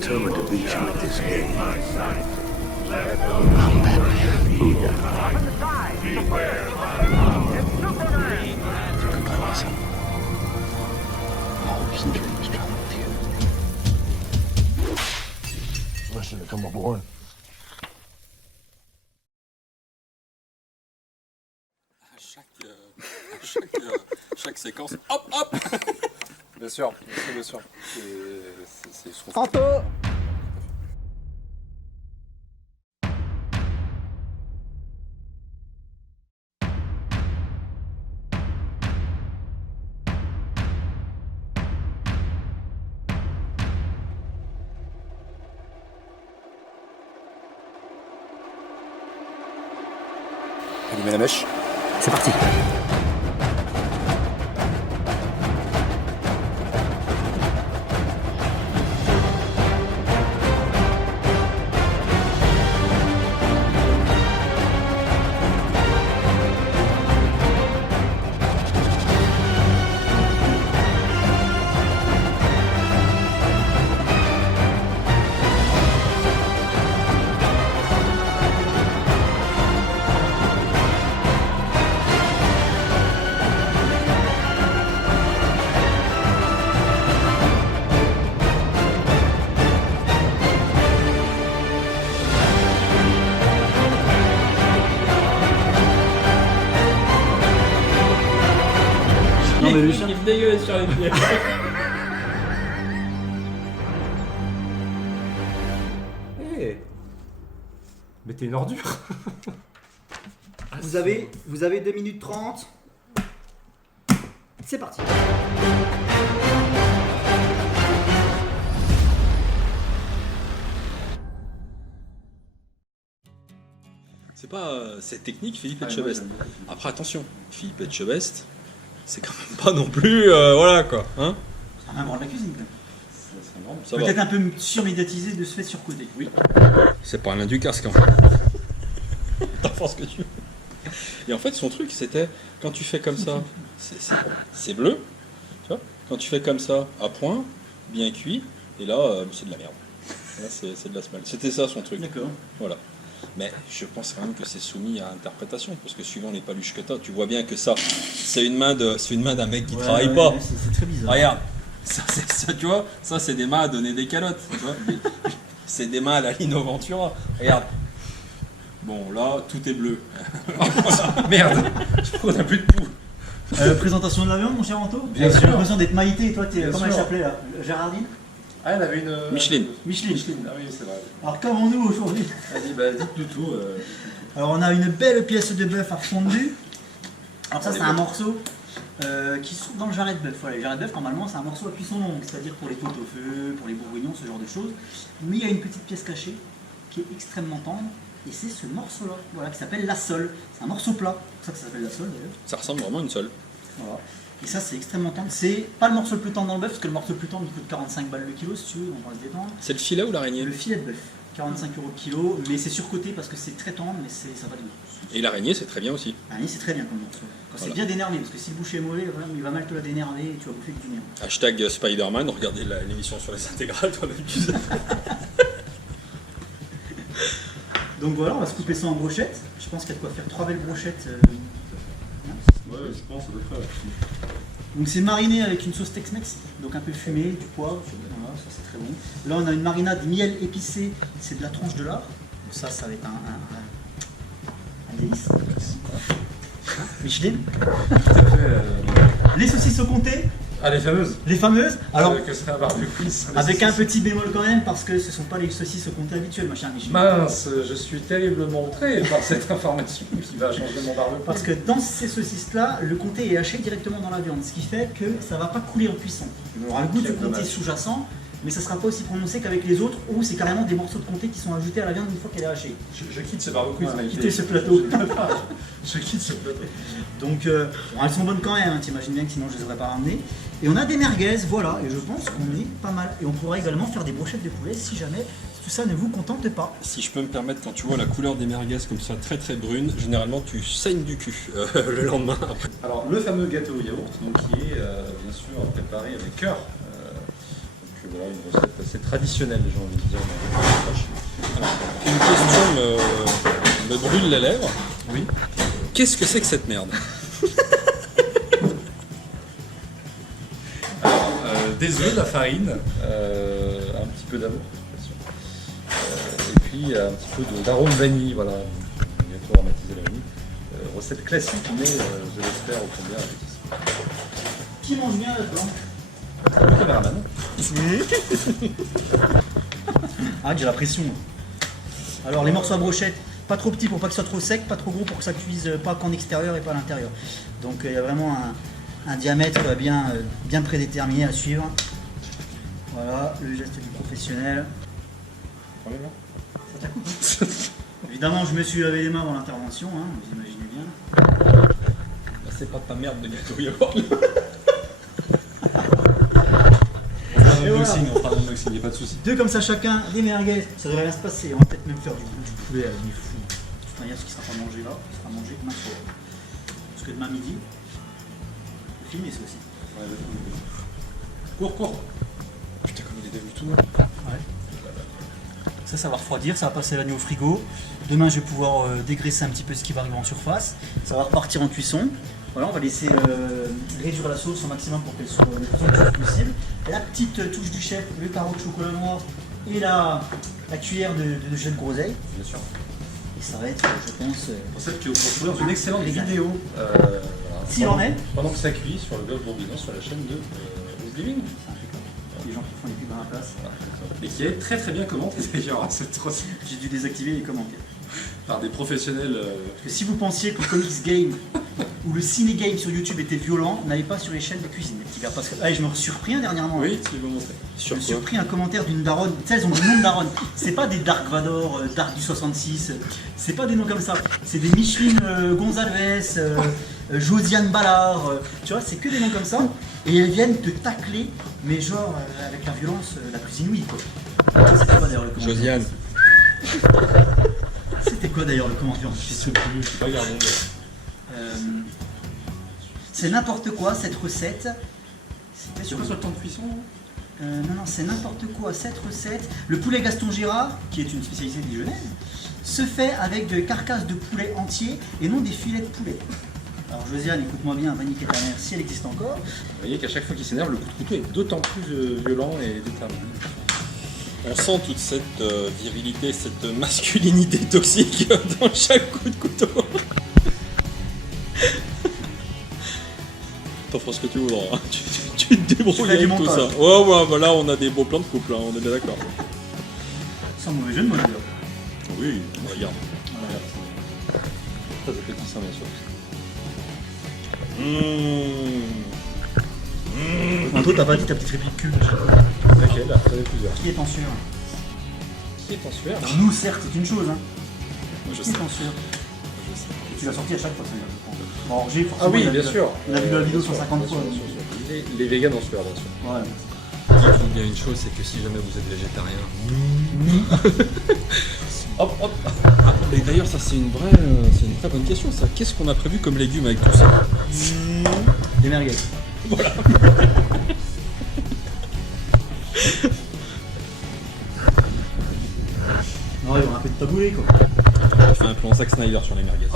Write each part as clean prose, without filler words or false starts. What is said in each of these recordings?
Determined to beat you at this game. I'm Batman. Booyah. Goodbye, my son. Hopes and dreams travel with you. Listen to come aboard. Chaque séquence, hop hop. Bien sûr, bien sûr. Je trouve Anto. Allumez la mèche. C'est parti. Non mais Lucien, il est dégueulasse sur les pieds. Mais t'es une ordure. Vous avez 2 minutes 30. C'est parti. C'est pas cette technique Philippe Etchebest. Après attention, Philippe Etchebest, c'est quand même pas non plus voilà quoi, hein. C'est un grand de la cuisine. Ça Peut-être va. un peu surmédiatisé de ce fait surcoté. Oui. C'est pas Alain Ducasse quand t'en penses que tu veux. Et en fait son truc c'était quand tu fais comme ça, c'est bleu, tu vois. Quand tu fais comme ça à point, bien cuit, et là c'est de la merde. Là c'est de la semelle. C'était ça son truc. D'accord. Voilà. Mais je pense quand même que c'est soumis à interprétation, parce que suivant les paluches que t'as, tu vois bien que ça, c'est une main d'un mec qui travaille pas. C'est très bizarre. Regarde, ça, tu vois, ça c'est des mains à donner des calottes. Tu vois. C'est des mains à la Lino Ventura. Regarde. Bon, là, tout est bleu. Merde, je crois qu'on n'a plus de poux. Présentation de la viande, mon cher Anto. Bien J'ai sûr. l'impression d'être Maïté et toi, Bien comment elle sûr. s'appelait là Gérardine. Ah, elle avait une. Micheline. Micheline. Ah oui, c'est vrai. Alors, comment nous aujourd'hui? Vas-y, bah dites-nous tout. Alors, on a une belle pièce de bœuf à fondu. Alors, ça, c'est un morceau qui se trouve dans le jarret de bœuf. Voilà, le jarret de bœuf, normalement, c'est un morceau à cuisson longue, c'est-à-dire pour les pot au feu, pour les bourguignons, ce genre de choses. Mais il y a une petite pièce cachée qui est extrêmement tendre. Et c'est ce morceau-là, voilà, qui s'appelle la sole. C'est un morceau plat, c'est pour ça que ça s'appelle la sole d'ailleurs. Ça ressemble vraiment à une sole. Voilà. Et ça, c'est extrêmement tendre. C'est pas le morceau le plus tendre dans le bœuf, parce que le morceau le plus tendre il coûte 45 balles le kilo, si tu veux, on va se détendre. C'est le filet ou l'araignée? Le filet de bœuf, 45 € le kilo, mais c'est surcoté parce que c'est très tendre, mais ça va de goût. Et l'araignée, c'est très bien aussi. C'est très bien comme morceau. Quand Voilà. c'est bien dénervé, parce que si le boucher est mauvais, vraiment, il va mal te la dénerver et tu vas bouffer du mien. Hashtag Spider-Man, regardez l'émission sur les intégrales, toi d'habitude. Donc voilà, on va se couper ça en brochettes. Je pense qu'il y a de quoi faire 3 belles brochettes. Ouais, je pense à peu près. Donc c'est mariné avec une sauce Tex-Mex, donc un peu fumé, du poivre, voilà, ça c'est très bon. Là on a une marinade miel épicé, c'est de la tranche de lard. Donc ça va être un délice. Hein, Micheline. Les saucisses au comté, Ah, les fameuses. les fameuses. Alors Que serait un barbecue. avec un petit bémol quand même, parce que ce ne sont pas les saucisses au comté habituelles, ma chère Micheline. Mince, je suis terriblement outré par cette information qui va changer mon barbecue. Parce que dans ces saucisses-là, le comté est haché directement dans la viande, ce qui fait que ça ne va pas couler en cuisson. Il aura le goût du Quel comté dommage. sous-jacent, mais ça ne sera pas aussi prononcé qu'avec les autres, où c'est carrément des morceaux de comté qui sont ajoutés à la viande une fois qu'elle est hachée. Je quitte ce barbecue. Voilà, Maïté. quittez ce plateau. Je quitte ce plateau. Donc, bon, elles sont bonnes quand même, hein, t'imagines bien que sinon je les aurais pas ramenées. Et on a des merguez, voilà, et je pense qu'on est pas mal. Et on pourra également faire des brochettes de poulet si jamais tout ça ne vous contente pas. Si je peux me permettre, quand tu vois la couleur des merguez comme ça, très très brune, généralement tu saignes du cul le lendemain après. Alors, le fameux gâteau au yaourt, donc, qui est bien sûr préparé avec cœur. Donc voilà, une recette assez traditionnelle, j'ai envie de dire. Dans les proches. Une question me brûle les lèvres. Oui. Qu'est-ce que c'est que cette merde? Alors, des œufs, de la farine, un petit peu d'amour, bien sûr. Et puis un petit peu d'arôme vanille, voilà. Bientôt aromatiser la vanille. Recette classique, mais je l'espère au combien avec ça. Qui mange bien là-dedans? Le caméraman. Ah, j'ai la pression. Alors, les morceaux à brochette, pas trop petits pour pas que ce soit trop sec, pas trop gros pour que ça cuise pas qu'en extérieur et pas à l'intérieur. Donc, il y a vraiment un diamètre bien prédéterminé à suivre. Voilà, le geste du professionnel. Ça t'accoupe, hein. Évidemment, je me suis lavé les mains avant l'intervention, hein, vous imaginez bien. C'est pas ta merde de gâteau au yaourt. On Et fera un voilà. unboxing, on fera un unboxing, il n'y a pas de souci. Deux comme ça chacun, des merguez, ça devrait bien se passer. On va peut-être même faire du poulet à demi fou. De toute manière, ce qui sera pas mangé là, ce sera mangé demain soir. Parce que demain midi, le film est ça aussi. Cours. Putain, comme il est devenu tout noir. Ça va refroidir, ça va passer la nuit au frigo. Demain, je vais pouvoir dégraisser un petit peu ce qui va arriver en surface. Ça va repartir en cuisson. Voilà, on va laisser réduire la sauce au maximum pour qu'elle soit le plus douce possible. Et la petite touche du chef, le carreau de chocolat noir et la cuillère de jus de groseille. Bien sûr. Et ça va être, je pense, Recette qui est retrouvée dans une excellente vidéo. S'il en est. Pendant que ça cuit sur le bœuf bourguignon sur la chaîne de Living. les gens qui font les pubs à la place. Et qui est très très bien commenté d'ailleurs cette recette J'ai dû désactiver les commentaires. par des professionnels. Parce que si vous pensiez que le Comics Game ou le Ciné Game sur YouTube était violent, n'allez pas sur les chaînes de cuisine, les petits gars. Parce que je me suis surpris dernièrement. Oui, tu veux montrer. Je me suis pris un commentaire d'une daronne. Tu sais, elles ont des noms de daronne. C'est pas des Dark Vador, Dark du 66. C'est pas des noms comme ça. C'est des Micheline Gonzalez, Josiane Ballard. Tu vois, c'est que des noms comme ça. Et elles viennent te tacler, mais genre avec la violence la plus inouïe, quoi. C'était quoi d'ailleurs le commentaire? Josiane. C'était quoi d'ailleurs le commentaire? Je sais plus, je sais pas, gardons. C'est n'importe quoi cette recette. C'était C'est sur quoi sur le temps de cuisson? non, c'est n'importe quoi cette recette. Le poulet Gaston Girard, qui est une spécialité dijonnaise, se fait avec de carcasses de poulet entier et non des filets de poulet. Alors Josiane, écoute-moi bien, va niquer ta mère si elle existe encore. Vous voyez qu'à chaque fois qu'il s'énerve, le coup de couteau est d'autant plus violent et déterminé. On sent toute cette virilité, cette masculinité toxique dans chaque coup de couteau. T'en feras ce que tu voudras. Hein. Tu te Tu débrouilles fais du avec tout ça. montage. Ouais, voilà, on a des beaux plans de couple, hein, on est bien d'accord. Sans mauvais jeu de mots d'ailleurs. Oui, regarde. Très appétissant, bien sûr. Toi, t'as pas dit ta petite réplique cul. Laquelle? Là, j'en ai plusieurs. Qui est en sueur? Qui est en sueur? Alors, nous, certes, c'est une chose. Hein. Je Qui sais. est en sueur? Je sais. Tu l'as sorti à chaque fois, ça, je pense. Bon, Roger, Ah forcément, oui, il a bien vu la- sûr. Il a vu la vidéo Bien sûr, 150 bien fois. sûr, donc. bien sûr. Les véganes en sueur, bien sûr. Ouais. Dites-vous bien une chose, c'est que si jamais vous êtes végétarien. Hop, hop. Ah, mais d'ailleurs, ça c'est une très bonne question. Ça, qu'est-ce qu'on a prévu comme légumes avec tout ça? Des merguez. Non, il y aura un peu de taboulé, quoi. On fait un plan Zack Snyder sur les merguez.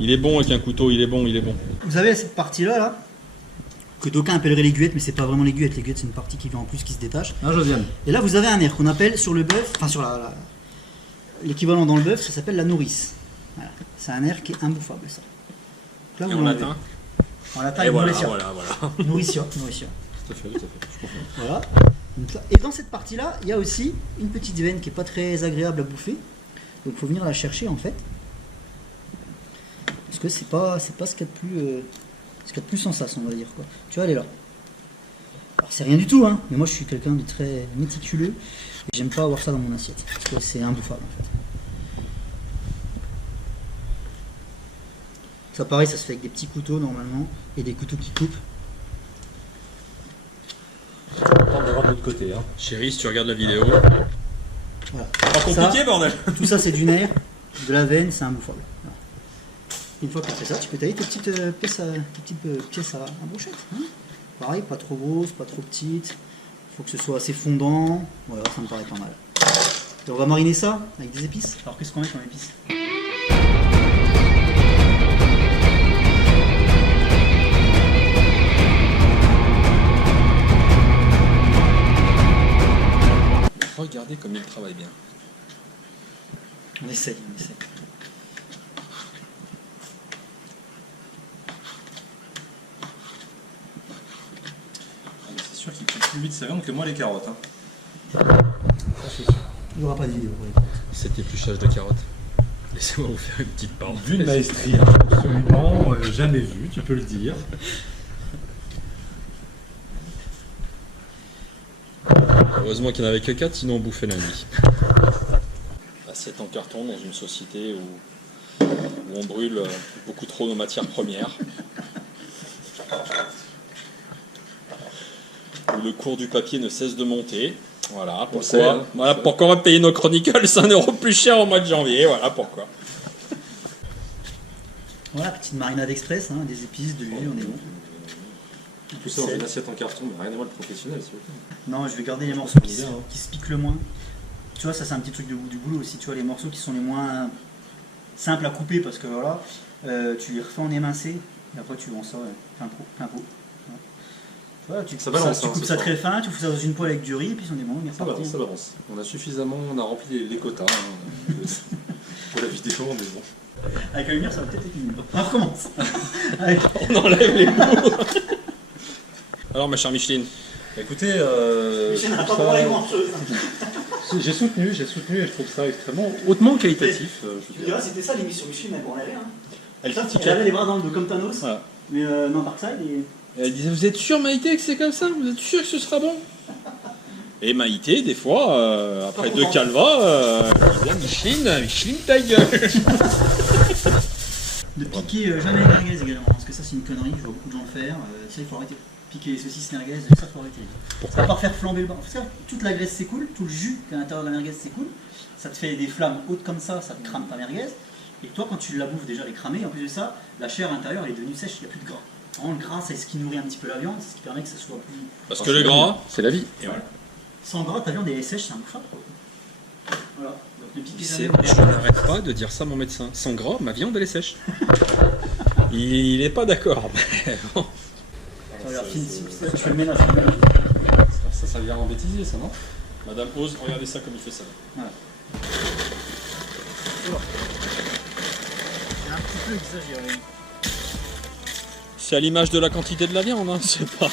Il est bon avec un couteau, il est bon. Vous avez cette partie-là, là, que d'aucuns appelleraient l'aiguillette, mais c'est pas vraiment l'aiguillette. L'aiguillette, c'est une partie qui vient en plus, qui se détache. Ah, Josiane. Et là, vous avez un nerf qu'on appelle sur le bœuf, enfin sur l'équivalent dans le bœuf, ça s'appelle la nourrice. Voilà. C'est un nerf qui est imbouffable, ça. Donc là, Et vous en l'avez. latin? En latin, Et voilà. nourricia. Nourricia. Tout à fait, je comprends. Voilà. Donc là- et dans cette partie-là, il y a aussi une petite veine qui est pas très agréable à bouffer. Donc il faut venir la chercher en fait. Parce que c'est pas ce qu'il y a de plus, ce qu'il y a de plus sensace, on va dire quoi. Tu vois, elle est là. Alors c'est rien du tout, hein, mais moi je suis quelqu'un de très méticuleux et j'aime pas avoir ça dans mon assiette parce que c'est imbouffable en fait. Ça pareil, ça se fait avec des petits couteaux normalement et des couteaux qui coupent. On tente d'avoir de l'autre côté. Hein. Chérie, si tu regardes la vidéo. Voilà. Pas compliqué, Ça, bordel. Tout ça c'est du nerf, de la veine, c'est imbouffable. Voilà. Une fois que tu as fait ça, tu peux tailler tes petites pièces à brochette. Hein. Pareil, pas trop grosses, pas trop petites. Il faut que ce soit assez fondant. Voilà, ça me paraît pas mal. Et on va mariner ça avec des épices. Alors qu'est-ce qu'on met comme épices? Regardez comme il travaille bien. On essaye, on essaye. C'est sûr qu'il coupe plus vite sa viande que moi les carottes. Hein. Il n'y aura pas de vidéo pour les carottes. Cet épluchage de carottes. Laissez-moi vous faire une petite part. D'une maestrie absolument jamais vue, tu peux le dire. Heureusement qu'il n'y en avait que 4, sinon on bouffait lundi. Assiette en carton dans une société où on brûle beaucoup trop nos matières premières. Où le cours du papier ne cesse de monter. Voilà pourquoi, pourquoi on va payer nos chronicles 5 € plus cher au mois de janvier. Voilà pourquoi. Voilà, petite marinade express, hein, des épices, de l'huile, on est bon. Tout ça dans une assiette en carton, mais rien à voir de professionnel s'il vous plaît. Non, je vais garder les morceaux Bien, hein. qui se piquent le moins. Tu vois, ça c'est un petit truc du boulot aussi, tu vois, les morceaux qui sont les moins simples à couper parce que voilà, tu les refais en émincé et après tu vends ça plein pot. Voilà, tu Ça balance, tu hein, coupes ce ça soir. très fin, tu fous ça dans une poêle avec du riz et puis on est bon, on est Ça reparti. avance, ça avance. On a suffisamment, on a rempli les quotas hein, pour la vidéo, mais bon. Avec la lumière, ça va peut-être être mieux. On recommence. Allez. On enlève les bouts. Alors ma chère Micheline, Écoutez, Michel n'a pas parlé grand-chose. j'ai soutenu et je trouve ça extrêmement hautement qualitatif. Je veux Tu dire. diras, c'était ça l'émission Micheline, elle branlait rien. elle Elle critiquait. avait les bras dans le dos comme Thanos, Voilà. mais non, Darkseid et... Elle disait, vous êtes sûr Maïté que c'est comme ça? Vous êtes sûr que ce sera bon? Et Maïté, des fois, après Pas deux content. calvas, elle disait Micheline ta gueule. De piquer jamais les merguez également, parce que ça c'est une connerie, je vois beaucoup de gens le faire. Ça il faut arrêter. Piquer les saucisses merguez, ça il faut arrêter. Ça va pas faire flamber le bas. Parce que toute la graisse s'écoule, tout le jus qui est à l'intérieur de la merguez s'écoule. Ça te fait des flammes hautes comme ça te crame ta merguez. Et toi quand tu la bouffes déjà elle est cramée, en plus de ça, la chair à l'intérieur elle est devenue sèche, il n'y a plus de gras. Vraiment, le gras c'est ce qui nourrit un petit peu la viande, c'est ce qui permet que ça soit plus. Parce que le gras, C'est la vie. et voilà. Sans gras ta viande elle est sèche, c'est imbouffable. Voilà. Donc ne piquez jamais. Je n'arrête pas de dire ça à mon médecin. Sans gras, ma viande elle est sèche. Il est pas d'accord. mais bon. Regarde, tu fais le ménage. Ça vient en bêtisier, ça, non? Madame Ose, regardez ça comme il fait ça. Voilà. C'est un petit peu exagéré. C'est à l'image de la quantité de la viande, hein. C'est pas.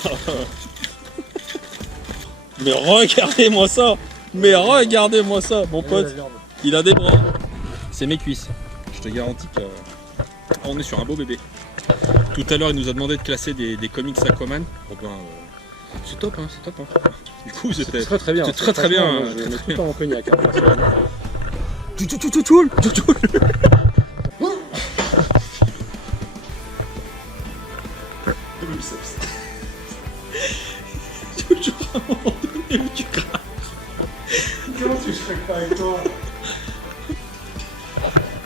Mais regardez-moi ça. Mais regardez-moi ça, mon pote. Il a des bras. C'est mes cuisses. Je te garantis que on est sur un beau bébé. Tout à l'heure, il nous a demandé de classer des comics Aquaman. Oh ben, c'est top, hein, c'est top. Hein. Du coup, c'était très bien. C'est très bien. Franchement, je mets tout le temps en cognac. Hein, personnellement. Toujours à un moment donné où tu craques. Comment tu ferais pas avec toi?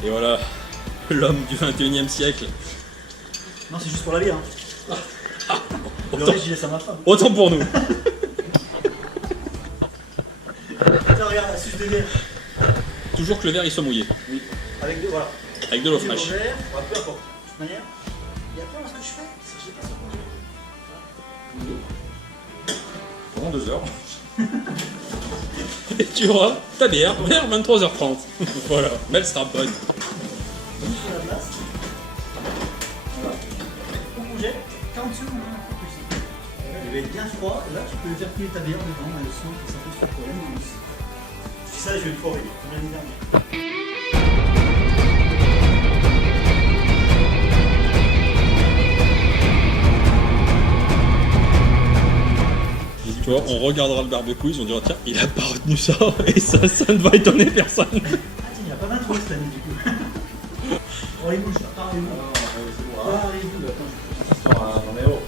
Et voilà, l'homme du 21e siècle. Non, c'est juste pour la vie. Hein. Le reste, j'y laisse à ma femme. Autant pour nous. Tiens, regarde, la suce de bière. Toujours que le verre il soit mouillé. Avec de, voilà. Avec de l'eau Du fraîche. verre, voilà, peu importe. De toute manière. Et après, moi, ce que je fais, c'est que je les passe au congélateur. Pendant 2 heures. Et tu auras ta bière vers 23h30. Voilà, mais elle sera bonne. Sur la place. Voilà. On congèle 40 secondes. Hein, pas plus. Il va être bien froid. Là, tu peux faire couler ta bière dedans. Le son, que ça pose pas de problème. Ça, je vais le foirer. Comme l'année dernière. vois, on regardera le barbecue, on dira tiens, il a pas retenu ça, et ça ne va étonner personne. Ah tiens, il n'y a pas d'intro cette année du coup. Parlez-vous, ça, parlez-vous. Parlez-vous, attends.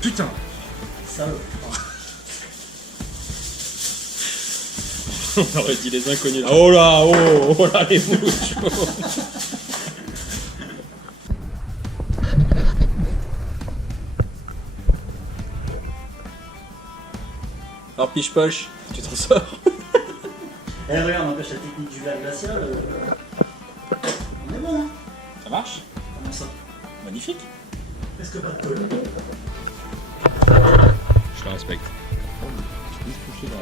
Putain. Salaud. On aurait dit les inconnus. Oh là, oh là, les mouches. Alors, piche-poche, tu t'en sors. Eh regarde, on empêche la technique du verre glacial. On est bon, hein. Ça marche? Comment ça? Magnifique. Presque pas de colle. Je te respecte. Ah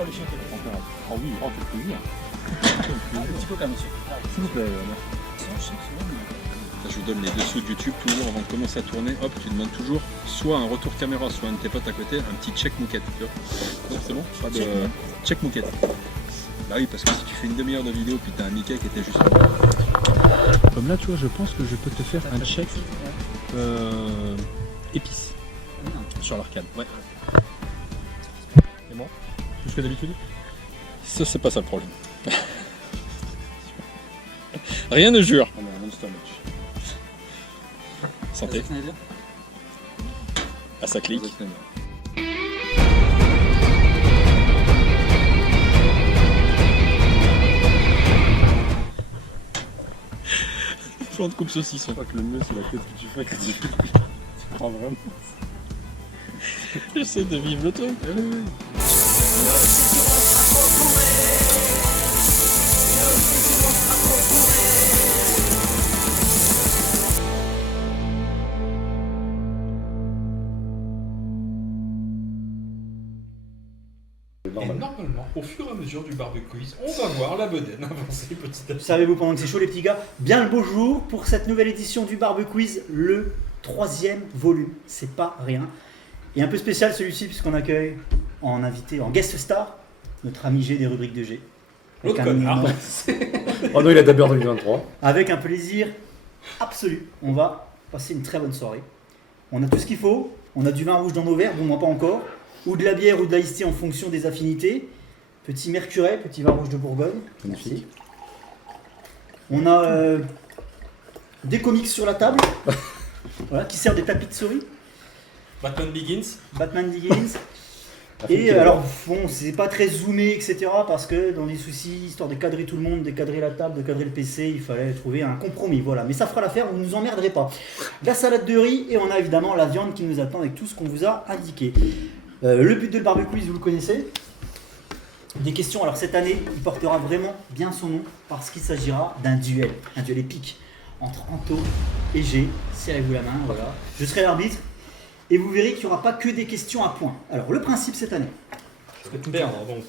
oui, oh, tu peux Un petit peu comme monsieur. S'il vous plaît, je vous donne les dessous de YouTube toujours avant de commencer à tourner. Hop, tu demandes toujours soit un retour caméra, soit un de tes potes à côté, un petit check mouquette. Tu vois. Donc c'est bon, pas de check mouquette. Bah oui, parce que si tu fais une demi-heure de vidéo puis t'as un Mickey qui était juste là. Comme là, tu vois, je pense que je peux te faire un check épices sur l'arcade. Ouais. Et bon, plus que d'habitude. Ça, c'est pas ça le problème. Rien ne jure. Ah non, Monster Match. Santé. Ah, ça clique. Plan de coupe saucisson. Je crois que le mieux c'est la queue que tu fais quand tu prends vraiment. J'essaie de vivre le truc. Et normalement, au fur et à mesure du barbecue, on va voir la bedaine avancer petit à petit. Savez-vous pendant que c'est chaud les petits gars, bien le beau jour pour cette nouvelle édition du Barbecue, le 3e volume, c'est pas rien. Et un peu spécial celui-ci puisqu'on accueille en invité, en guest star, notre ami G des rubriques de G. L'autre Avec un connard. immense- Oh non, il a d'abord 2023. Avec un plaisir absolu. On va passer une très bonne soirée. On a tout ce qu'il faut, on a du vin rouge dans nos verres, bon moi pas encore, ou de la bière ou de l'ice tea en fonction des affinités. Petit Mercuret, petit vin rouge de Bourgogne. Magnifique. On a des comics sur la table, voilà, qui servent des tapis de souris. Batman Begins. Batman Begins. Et alors, bon, c'est pas très zoomé, etc. Parce que dans les soucis, histoire de cadrer tout le monde, de cadrer la table, de cadrer le PC, il fallait trouver un compromis. Voilà, mais ça fera l'affaire, vous ne nous emmerderez pas. La salade de riz, et on a évidemment la viande qui nous attend avec tout ce qu'on vous a indiqué. Le but de le barbecue, vous le connaissez. Des questions. Alors cette année, il portera vraiment bien son nom parce qu'il s'agira d'un duel épique entre Anto et G. Serrez-vous la main, voilà. Je serai l'arbitre. Et vous verrez qu'il n'y aura pas que des questions à points. Alors, le principe cette année, Je vais te perdre donc.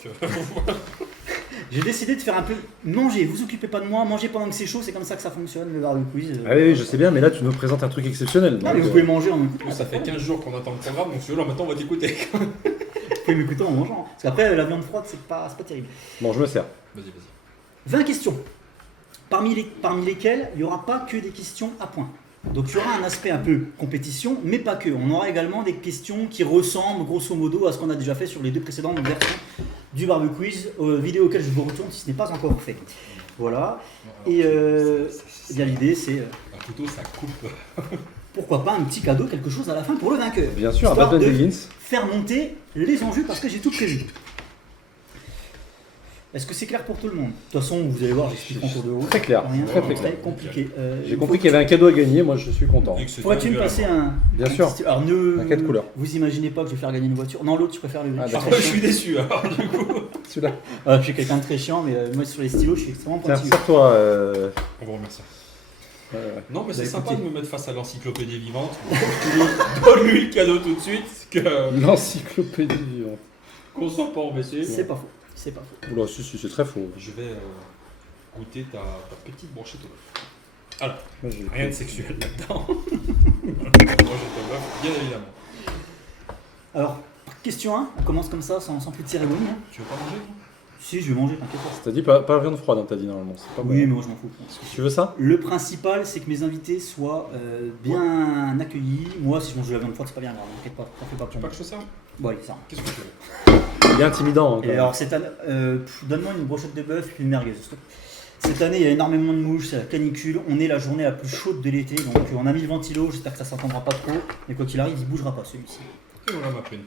j'ai décidé de faire un peu manger. Vous occupez pas de moi, mangez pendant que c'est chaud, c'est comme ça que ça fonctionne le barbecue. Ah oui, oui, je sais bien, mais là tu nous présentes un truc exceptionnel. Ah, mais donc, vous pouvez manger en même temps. Nous, ça fait 15 jours qu'on attend le programme, donc celui-là maintenant on va t'écouter. Vous pouvez m'écouter en mangeant. Parce qu'après, la viande froide, c'est pas terrible. Bon, je me sers. Vas-y. 20 questions. Parmi lesquelles, il n'y aura pas que des questions à points. Donc il y aura un aspect un peu compétition, mais pas que. On aura également des questions qui ressemblent grosso modo à ce qu'on a déjà fait sur les 2 précédentes versions du barbecue, vidéo auquel je vous retourne si ce n'est pas encore fait. Voilà. Et bien l'idée c'est, Un couteau ça coupe. pourquoi pas un petit cadeau, quelque chose à la fin pour le vainqueur. Bien sûr, un Histoire Batman de Begins. faire monter les enjeux parce que j'ai tout prévu. Est-ce que c'est clair pour tout le monde? De toute façon, vous allez voir, j'explique en cours de route. Très clair, Rien très, de très clair. compliqué. J'ai compris qu'il y avait un cadeau à gagner, moi je suis content. Pourrais-tu me passer un... Bien sûr. Alors ne... Un 4 couleurs. Vous imaginez pas que je vais faire gagner une voiture. Non, l'autre, je préfère le... Ah, je suis d'accord. Je très suis chiant. déçu alors du coup. Celui-là. Je suis quelqu'un de très chiant, mais moi sur les stylos, je suis extrêmement Tiens, pointilleux. sers-toi. On vous remercie. Ouais. Non mais c'est Bah, sympa écoutez. de me mettre face à l'encyclopédie vivante. Donne-lui le cadeau tout de suite, L'encyclopédie vivante. qu'on sort pas embêté. C'est pas faux. C'est pas faux. Oula, si, c'est très faux. Je vais goûter ta petite brochette au bœuf. Alors, Moi, j'ai- rien de sexuel là-dedans. Brochette au bœuf, bien évidemment. Alors, question 1, on commence comme ça, sans plus de cérémonie. Hein. Tu veux pas manger Si, je vais manger, t'inquiète pas. T'as dit pas viande froide, hein, t'as dit normalement. C'est pas Oui, mais bon. moi je m'en fous. Tu veux ça? Le principal, c'est que mes invités soient bien accueillis. Moi, si je mange de la viande froide, c'est pas bien grave, t'inquiète pas, t'en fais pas Tu pour veux pas moi. que je fasse ça? Bon, allez, ça. Qu'est-ce que tu veux? Il est intimidant. Hein, quand Et même. alors, cette année, donne-moi une brochette de bœuf puis une merguez. Stop. Cette année, il y a énormément de mouches, c'est la canicule. On est la journée la plus chaude de l'été, donc on a mis le ventilo. J'espère que ça s'entendra pas trop. Mais quoi qu'il arrive, il bougera pas celui-ci. Et voilà ma prune.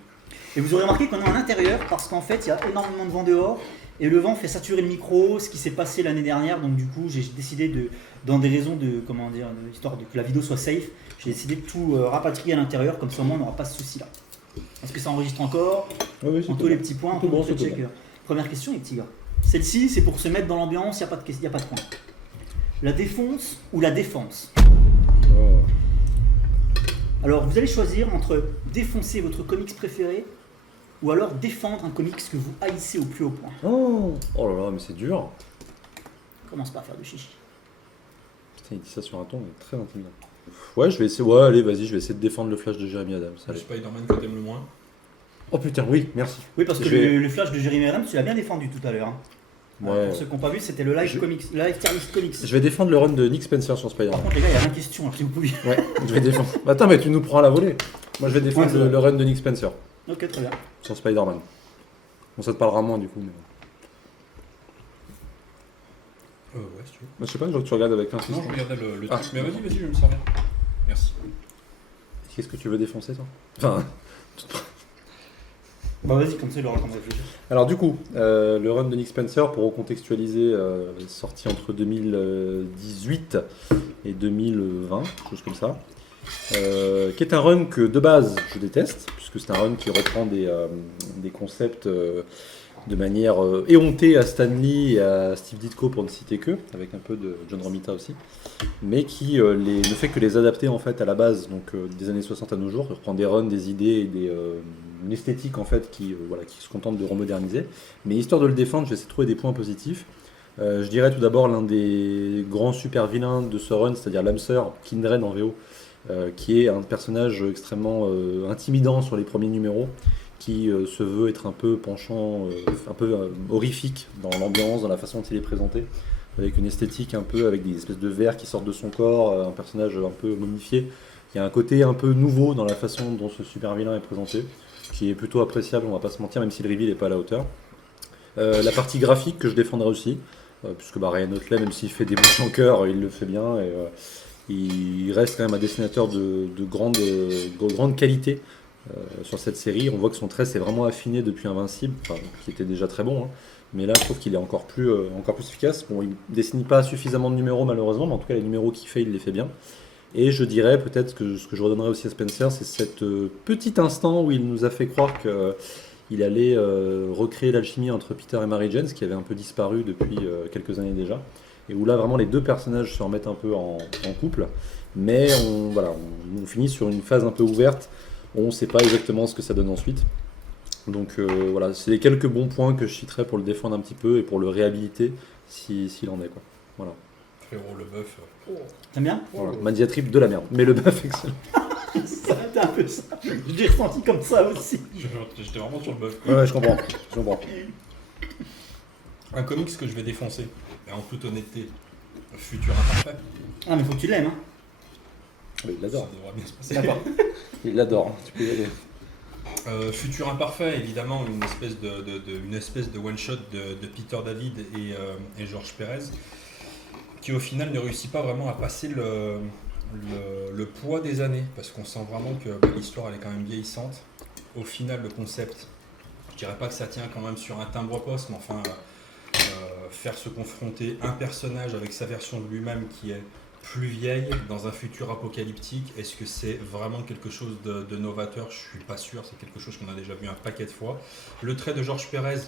Et vous aurez remarqué qu'on est en intérieur parce qu'en fait, il y a énormément de vent dehors. Et le vent fait saturer le micro, ce qui s'est passé l'année dernière. Donc, du coup, j'ai décidé dans des raisons histoire de que la vidéo soit safe, j'ai décidé de tout rapatrier à l'intérieur. Comme ça, au moins, on n'aura pas ce souci-là. Est-ce que ça enregistre encore? Oui, On tous les petits points, on tout bon, fait c'est tout checker. Première question, les petits gars. Celle-ci, c'est pour se mettre dans l'ambiance, il n'y a pas de point. La défonce ou la défense? Oh. Alors, vous allez choisir entre défoncer votre comics préféré ou alors défendre un comics que vous haïssez au plus haut point. Oh là là, mais c'est dur. Commence pas à faire de chichi. Putain, il dit ça sur un ton mais très intimidant. Ouais, je vais essayer. Ouais, allez, vas-y, je vais essayer de défendre le Flash de Jeremy Adams. Le Allez. Spider-Man que t'aimes le moins. Oh putain, oui, merci. Oui, parce que Je vais- le flash de Jeremy Adams, tu l'as bien défendu tout à l'heure. Hein. Ouais. Pour ceux qui n'ont pas vu, c'était le live Je- comics, live tier list comics. Je vais défendre le run de Nick Spencer sur Par Spider-Man. contre, les gars, il y a 20 questions, hein, si vous pouvez. Ouais, je vais défendre. Attends, mais tu nous prends à la volée. Moi, je vais défendre Ouais, c'est le, vrai. le run de Nick Spencer Ok, très bien. sur Spider-Man. Bon, ça te parlera moins du coup. Mais... Ouais, si tu veux. Bah, je sais pas, je vois que tu regardes avec Non, insistance. je regardais le Ah. truc. Mais vas-y, je vais me servir. Merci. Qu'est-ce que tu veux défoncer, toi? Enfin. Bah vas-y, comme ça, il aura le temps de réfléchir. Alors du coup, le run de Nick Spencer, pour recontextualiser, est sorti entre 2018 et 2020, quelque chose comme ça, qui est un run que de base je déteste, puisque c'est un run qui reprend des concepts de manière éhontée à Stan Lee et à Steve Ditko pour ne citer que, avec un peu de John Romita aussi, mais qui ne fait que les adapter en fait à la base, donc des années 60 à nos jours, reprend des runs, des idées et une esthétique en fait qui se contente de remoderniser. Mais histoire de le défendre, je vais essayer de trouver des points positifs. Je dirais tout d'abord l'un des grands super vilains de ce run, c'est-à-dire l'Hamster, Kindred en VO, qui est un personnage extrêmement intimidant sur les premiers numéros, qui se veut être un peu penchant, un peu horrifique dans l'ambiance, dans la façon dont il est présenté, avec une esthétique un peu avec des espèces de vers qui sortent de son corps, un personnage un peu momifié. Il y a un côté un peu nouveau dans la façon dont ce super vilain est présenté, qui est plutôt appréciable, on va pas se mentir, même si le reveal n'est pas à la hauteur. La partie graphique que je défendrai aussi, puisque Ryan Otley, même s'il fait des bouches en cœur, il le fait bien, et il reste quand même un dessinateur de grande qualité sur cette série. On voit que son trait s'est vraiment affiné depuis Invincible, qui était déjà très bon, hein. Mais là je trouve qu'il est encore plus efficace. Bon, il ne dessine pas suffisamment de numéros malheureusement, mais en tout cas les numéros qu'il fait, il les fait bien. Et je dirais peut-être que ce que je redonnerais aussi à Spencer, c'est cet petit instant où il nous a fait croire qu'il allait recréer l'alchimie entre Peter et Mary Jane, ce qui avait un peu disparu depuis quelques années déjà. Et où là vraiment les deux personnages se remettent un peu en couple. Mais on finit sur une phase un peu ouverte. On ne sait pas exactement ce que ça donne ensuite. Donc voilà, c'est les quelques bons points que je citerai pour le défendre un petit peu et pour le réhabiliter s'il en est, quoi. Voilà. Frérot, le bœuf. T'aimes bien? Voilà. Mandiatrip de la merde. Mais le bœuf, excellent. Ça a été un peu ça. Je l'ai ressenti comme ça aussi. J'étais vraiment sur le bœuf. Ouais, je comprends. Je comprends. Un comics que je vais défoncer, et en toute honnêteté, Futur Imparfait. Ah, mais faut que tu l'aimes, hein. Mais il l'adore. Ça devrait bien se passer. D'accord. Il l'adore. Tu peux y aller. Futur Imparfait, évidemment, une espèce de one-shot de Peter David et Georges Pérez, qui au final ne réussit pas vraiment à passer le poids des années, parce qu'on sent vraiment que l'histoire elle est quand même vieillissante. Au final, le concept, je dirais pas que ça tient quand même sur un timbre-poste, mais enfin, faire se confronter un personnage avec sa version de lui-même qui est plus vieille dans un futur apocalyptique, est-ce que c'est vraiment quelque chose de novateur? Je suis pas sûr, c'est quelque chose qu'on a déjà vu un paquet de fois. Le trait de Georges Pérez,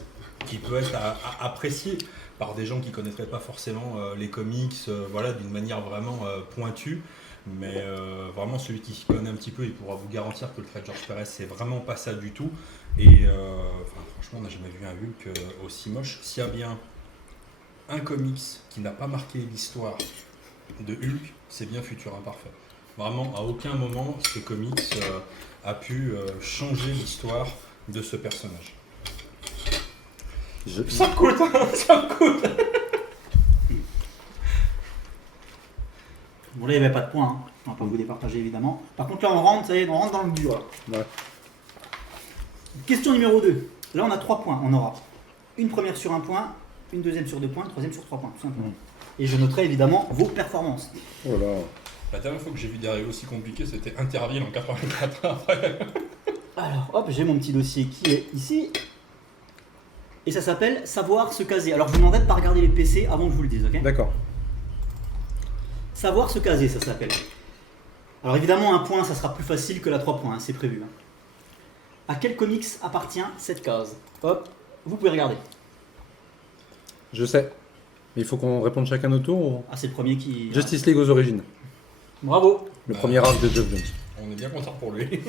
qui peut être apprécié par des gens qui connaîtraient pas forcément les comics, voilà, d'une manière vraiment pointue, mais vraiment celui qui s'y connaît un petit peu, il pourra vous garantir que le trait de Georges Pérez, c'est vraiment pas ça du tout. Et franchement, on n'a jamais vu un Hulk aussi moche. S'il y a bien un comics qui n'a pas marqué l'histoire de Hulk, c'est bien Futur Imparfait. Vraiment, à aucun moment, ce comics a pu changer l'histoire de ce personnage. Ça me coûte, ça me coûte. Bon là il n'y avait pas de points, hein. On va pas vous départager évidemment. Par contre là on rentre, ça y est, on rentre dans le dur. Là. Ouais. Question numéro 2. Là on a 3 points. On aura une première sur 1 point, une deuxième sur 2 points, une troisième sur 3 points, tout simplement. Et je noterai évidemment vos performances. Oh là. La dernière fois que j'ai vu des règles aussi compliquées, c'était Interville en 84 après. Alors hop, j'ai mon petit dossier qui est ici. Et ça s'appelle savoir se caser. Alors je vous demanderai de ne pas regarder les PC avant que je vous le dise, ok? D'accord. Savoir se caser, ça s'appelle. Alors évidemment, un point, ça sera plus facile que la 3 points, hein, c'est prévu. Hein. À quel comics appartient cette case? Hop, vous pouvez regarder. Je sais. Mais il faut qu'on réponde chacun notre tour ou... Ah, c'est le premier qui... Justice League aux origines. Bravo. Le premier arc de Geoff Jones. On est bien content pour lui.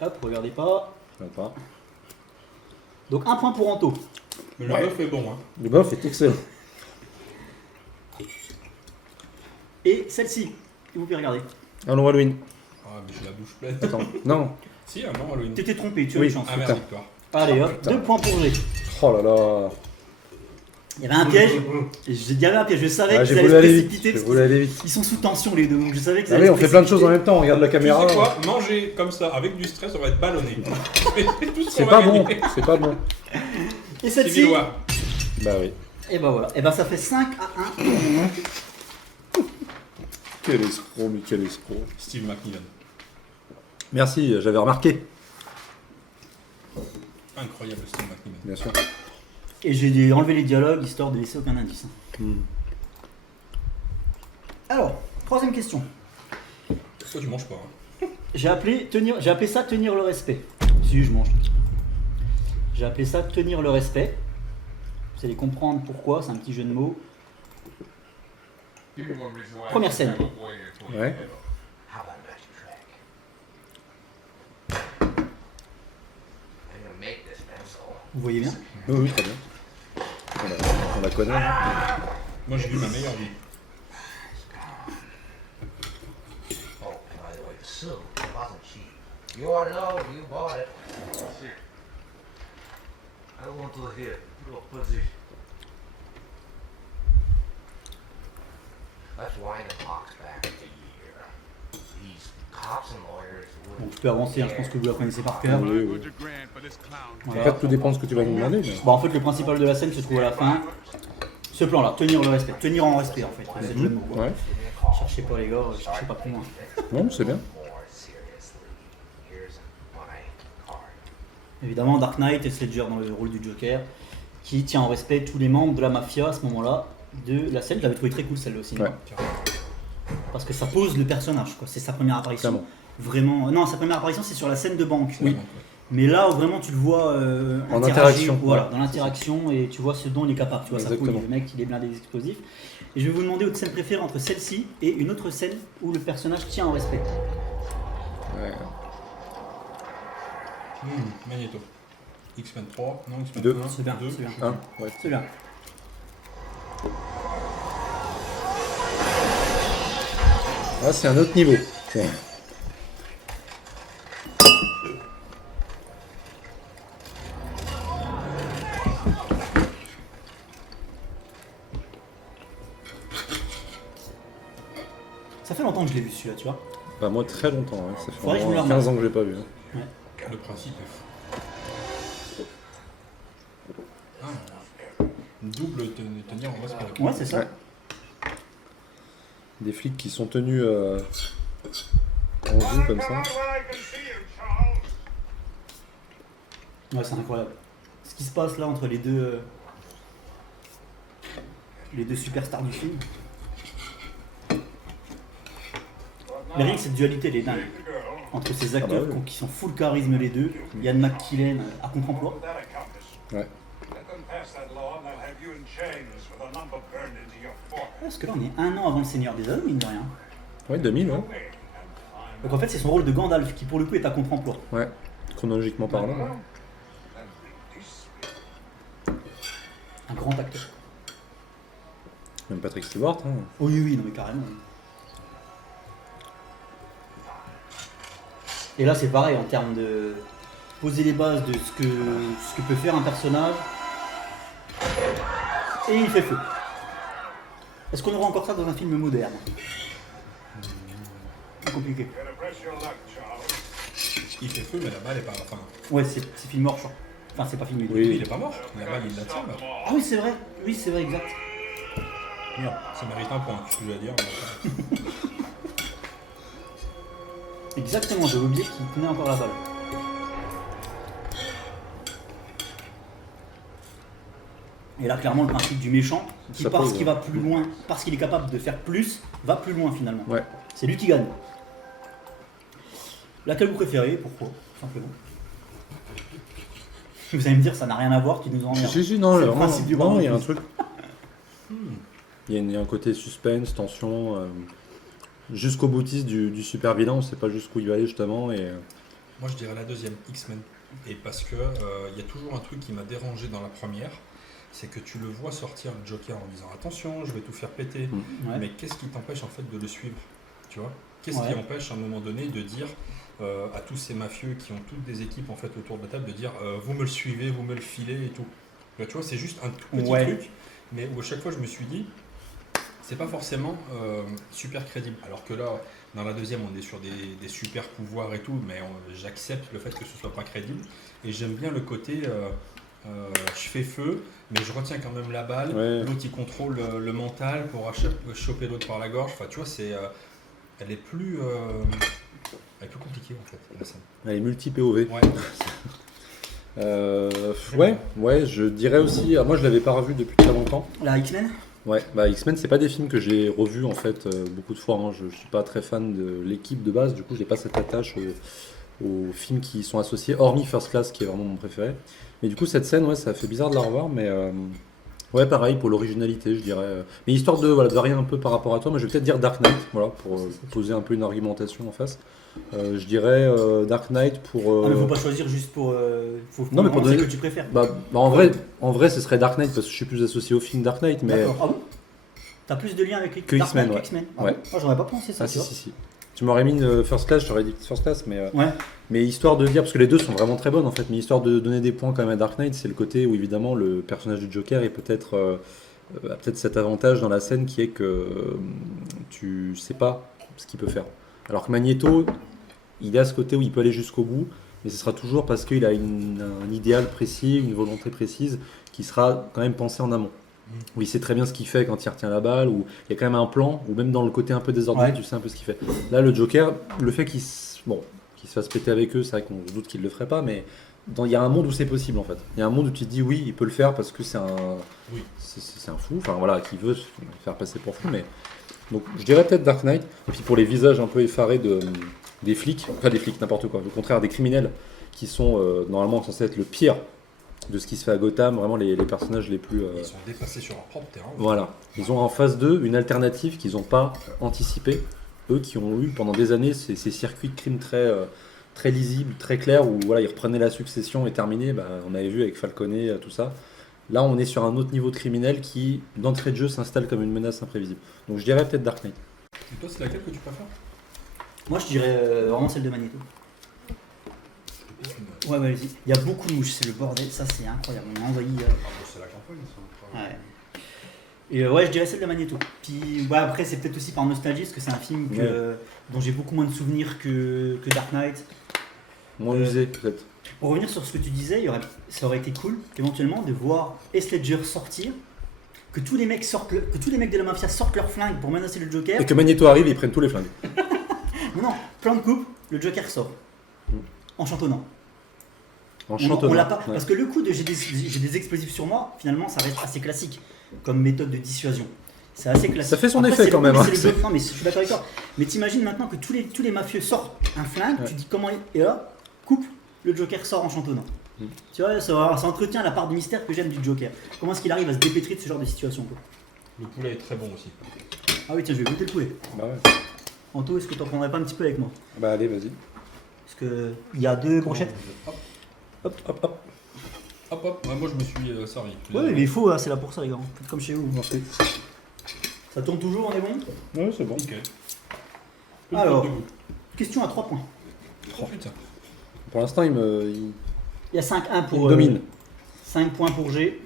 Hop, regardez pas. D'accord. Donc un point pour Anto. Mais le bœuf est bon, hein. Le bof est excellent. Et celle-ci, vous pouvez regarder. Allons Halloween. Ah, mais j'ai la bouche pleine. Attends. Non. Si, un an Halloween. T'étais trompé, tu as Oui. une chance. Ah, merde, victoire. Allez hop, putain. 2 points pour G. Oh là là. Il y avait un piège. Il y avait un piège, je savais Ah, qu'ils j'ai allaient voulu se aller vite. précipiter. J'ai parce voulu aller vite. qu'ils sont sous tension les deux, donc je savais qu'ils Ah allaient oui, se on fait plein de choses en précipiter. même temps. On regarde la caméra. Tu sais quoi? Manger comme ça, avec du stress, on va être ballonné. C'est tout ce C'est qu'on pas va bon. gagner. C'est pas bon. Et celle-ci, Civilois. Bah oui. et ben voilà. Et ben ça fait 5 à 1. Quel escroc, mais quel escroc. Steve McNiven. Merci, j'avais remarqué. Incroyable Steve McNiven. Bien sûr. Et j'ai enlevé les dialogues histoire de laisser aucun indice. Alors, troisième question. Toi, tu manges pas. Hein. J'ai appelé ça tenir le respect. Si, je mange. J'ai appelé ça tenir le respect. Vous allez comprendre pourquoi, c'est un petit jeu de mots. Première scène. Ouais. How about back to track? I'm gonna make this pencil. Vous voyez bien? Oui, oui, très bien. On la connaît. Moi, j'ai vu ma meilleure vie. Oh, and by the way, the suit wasn't cheap. You ought to know, you bought it. I want to hear. Look, what's it? Let's wind the clocks back a year. These cops and lawyers Bon, wouldn't. je peux avancer, hein, je pense que vous la connaissez par cœur. Oui, oui. En Voilà. fait, tout dépend de ce que tu vas nous demander. mais- Bon, en fait, le principal de la scène se trouve à la fin. Ce plan-là, tenir le respect. Tenir en respect, en fait. C'est le mot, quoi. Ouais. Cherchez pas les gars, cherchez pas plus loin. Non, c'est bien. More seriously, here's my card. Évidemment, Dark Knight et Ledger dans le rôle du Joker, qui tient en respect tous les membres de la mafia à ce moment-là de la scène. Je l'avais trouvé très cool celle-là aussi. Ouais. Parce que ça pose le personnage, quoi. C'est sa première apparition. Clairement. Vraiment. Non, sa première apparition c'est sur la scène de banque. Oui. Mais là où vraiment tu le vois En interagir, interaction, voilà, ouais. dans l'interaction et tu vois ce dont il est capable. Tu vois ça Exactement. le mec il est blindé d'explosifs. Et je vais vous demander votre scène préférée entre celle-ci et une autre scène où le personnage tient en respect. Ouais. Magneto. X-Men 3, non, X-Men Deux. 1, C'est bien, 2. c'est bien. Hein, ouais. C'est bien. Ah, c'est un autre niveau. C'est- Ça fait longtemps que je l'ai vu celui-là, tu vois. Bah, moi, très longtemps. Hein. Ça fait Faudrait que je vraiment me le 15 ans que je l'ai pas vu. Hein. Le principe est fou. Ah, double tenir en respect. Ouais, c'est ça. Ouais. Des flics qui sont tenus en joue comme ça. Ouais, c'est incroyable. Ce qui se passe là entre les deux superstars du film. Mais rien que cette dualité, elle est dingue. Entre ces acteurs Ah bah oui. qui sont full charisme les deux, Ian McKellen à contre-emploi. Ouais. Parce que là on est un an avant le Seigneur des Anneaux, mine de rien. Ouais, 2000, ouais. Donc en fait c'est son rôle de Gandalf qui pour le coup est à contre-emploi. Ouais. Chronologiquement parlant. Ouais. Un grand acteur. Même Patrick Stewart. Hein. Oui, oui, non mais carrément. Et là c'est pareil en termes de poser les bases de ce que peut faire un personnage, et il fait feu. Est-ce qu'on aura encore ça dans un film moderne? C'est compliqué. Il fait feu, mais la balle est pas. Enfin, Ouais, c'est film mort, je crois. Enfin, c'est pas filmé. Oui. il est pas mort. La balle, il la tire là. Ah oui, c'est vrai. Oui, c'est vrai, exact. Merde, ça mérite un point, ce que je vais dire. Exactement, j'avais oublié qu'il tenait encore la balle. Et là, clairement, le principe du méchant, qui Ça parce pose, qu'il va plus loin, parce qu'il est capable de faire plus, va plus loin finalement. Ouais. C'est lui qui gagne. Laquelle vous préférez? Pourquoi? Tout simplement. Vous allez me dire, ça n'a rien à voir, tu nous en Si, non, C'est le principe du roman. il y a un truc. Il y a un côté suspense, tension, jusqu'au boutiste du super vilain, on ne sait pas jusqu'où il va aller justement. Et... Moi, je dirais la deuxième, X-Men. Et parce que il y a toujours un truc qui m'a dérangé dans la première, c'est que tu le vois sortir le Joker en disant attention, je vais tout faire péter. Ouais. Mais qu'est-ce qui t'empêche en fait de le suivre? Tu vois? Qu'est-ce Ouais. qui empêche à un moment donné de dire à tous ces mafieux qui ont toutes des équipes en fait autour de la table de dire vous me le suivez, vous me le filez et tout. Là, tu vois, c'est juste un tout petit Ouais. truc, mais où à chaque fois je me suis dit c'est pas forcément super crédible. Alors que là, dans la deuxième, on est sur des super pouvoirs et tout, mais j'accepte le fait que ce soit pas crédible. Et j'aime bien le côté je fais feu, mais je retiens quand même la balle. Ouais. L'autre il contrôle le mental pour choper l'autre par la gorge. Enfin, tu vois, elle est plus compliquée en fait, la scène. Elle est multi-POV. Ouais. Ouais, je dirais aussi. Moi, je l'avais pas revu depuis très longtemps. La X-Men? Ouais, bah X-Men, c'est pas des films que j'ai revus en fait beaucoup de fois. Hein. Je suis pas très fan de l'équipe de base, du coup, j'ai pas cette attache aux films qui y sont associés, hormis First Class qui est vraiment mon préféré. Mais du coup, cette scène, ouais, ça fait bizarre de la revoir, mais ouais, pareil pour l'originalité, je dirais. Mais histoire de varier un peu par rapport à toi, moi je vais peut-être dire Dark Knight, voilà, pour poser un peu une argumentation en face. Je dirais Dark Knight pour. Ah, mais faut pas choisir juste pour. Non, mais pour donner- ce que tu préfères. Bah, en vrai, ce serait Dark Knight parce que je suis plus associé au film Dark Knight, mais. D'accord. Ah bon? T'as plus de liens avec les Que Dark X-Men, Knight ouais. que X-Men. Ah Ouais. bon? Moi, j'aurais pas pensé ça. Ah tu si, vois. si. Tu m'aurais mis une First Class, je t'aurais dit First Class, mais. Ouais. Mais histoire de dire, parce que les deux sont vraiment très bonnes en fait, mais histoire de donner des points quand même à Dark Knight, c'est le côté où évidemment le personnage du Joker est peut-être a peut-être cet avantage dans la scène qui est que tu sais pas ce qu'il peut faire. Alors que Magneto, il a ce côté où il peut aller jusqu'au bout, mais ce sera toujours parce qu'il a un idéal précis, une volonté précise qui sera quand même pensée en amont. Où il sait très bien ce qu'il fait quand il retient la balle, où il y a quand même un plan, ou même dans le côté un peu désordonné, Ouais. tu sais un peu ce qu'il fait. Là, le Joker, le fait qu'il se fasse péter avec eux, c'est vrai qu'on se doute qu'il le ferait pas, mais il y a un monde où c'est possible en fait. Il y a un monde où tu te dis oui, il peut le faire parce que c'est un fou, enfin voilà, qui veut se faire passer pour fou, mais donc je dirais peut-être Dark Knight. Et puis pour les visages un peu effarés des flics, pas des flics, n'importe quoi, au contraire des criminels qui sont normalement censés être le pire de ce qui se fait à Gotham, vraiment les personnages les plus. Ils sont dépassés sur leur propre terrain. Voilà, ils ont en face d'eux une alternative qu'ils n'ont pas anticipée. Eux qui ont eu pendant des années ces circuits de crime très lisibles, très clairs, où voilà, ils reprenaient la succession et terminé, bah, on avait vu avec Falcone, tout ça. Là, on est sur un autre niveau de criminel qui, d'entrée de jeu, s'installe comme une menace imprévisible. Donc je dirais peut-être Dark Knight. Et toi, c'est laquelle que tu préfères? Moi, je dirais vraiment celle de Magneto. Ouais, vas-y. Il y a beaucoup de mouches, c'est le bordel. Ça, c'est incroyable. On a envahi. C'est la campagne, ça. Ouais. Et ouais, je dirais celle de Magneto. Puis après, c'est peut-être aussi par nostalgie, parce que c'est un film dont j'ai beaucoup moins de souvenirs que Dark Knight. Moins usé, peut-être. Pour revenir sur ce que tu disais, ça aurait été cool, éventuellement, de voir Heath Ledger sortir, que tous les mecs de la mafia sortent leurs flingues pour menacer le Joker. Et que Magneto arrive et ils prennent tous les flingues. Non, plan de coupe, le Joker sort. En chantonnant. En On chantonnant. l'a pas, Ouais. parce que le coup de j'ai des explosifs sur moi, finalement, ça reste assez classique comme méthode de dissuasion. C'est assez classique. Ça fait son Après, effet c'est quand le- même, mais hein, c'est le c'est- jeu- Non, mais je suis d'accord avec toi. Mais t'imagines maintenant que tous les mafieux sortent un flingue, Ouais. tu dis comment. Et là, coupe, le Joker sort en chantonnant. Tu vois, ça entretient la part du mystère que j'aime du Joker. Comment est-ce qu'il arrive à se dépêtrer de ce genre de situation, quoi. Le poulet est très bon aussi. Ah oui, tiens, je vais goûter le poulet. Bah ouais. Anto, est-ce que t'en prendrais pas un petit peu avec moi? Bah allez, vas-y. Parce que il y a deux brochettes. Hop, Hop, hop, hop. hop, hop. Ouais, moi, je me suis servi. Ouais, mais il faut, hein, c'est là pour ça, les gars. Faites comme chez vous. Merci. Ça tourne toujours, on est bon? Ouais, c'est bon. Ok. Alors, question à 3 points. Oh putain. Pour l'instant, il Il y a 5-1 me pour. domine. 5 points pour G.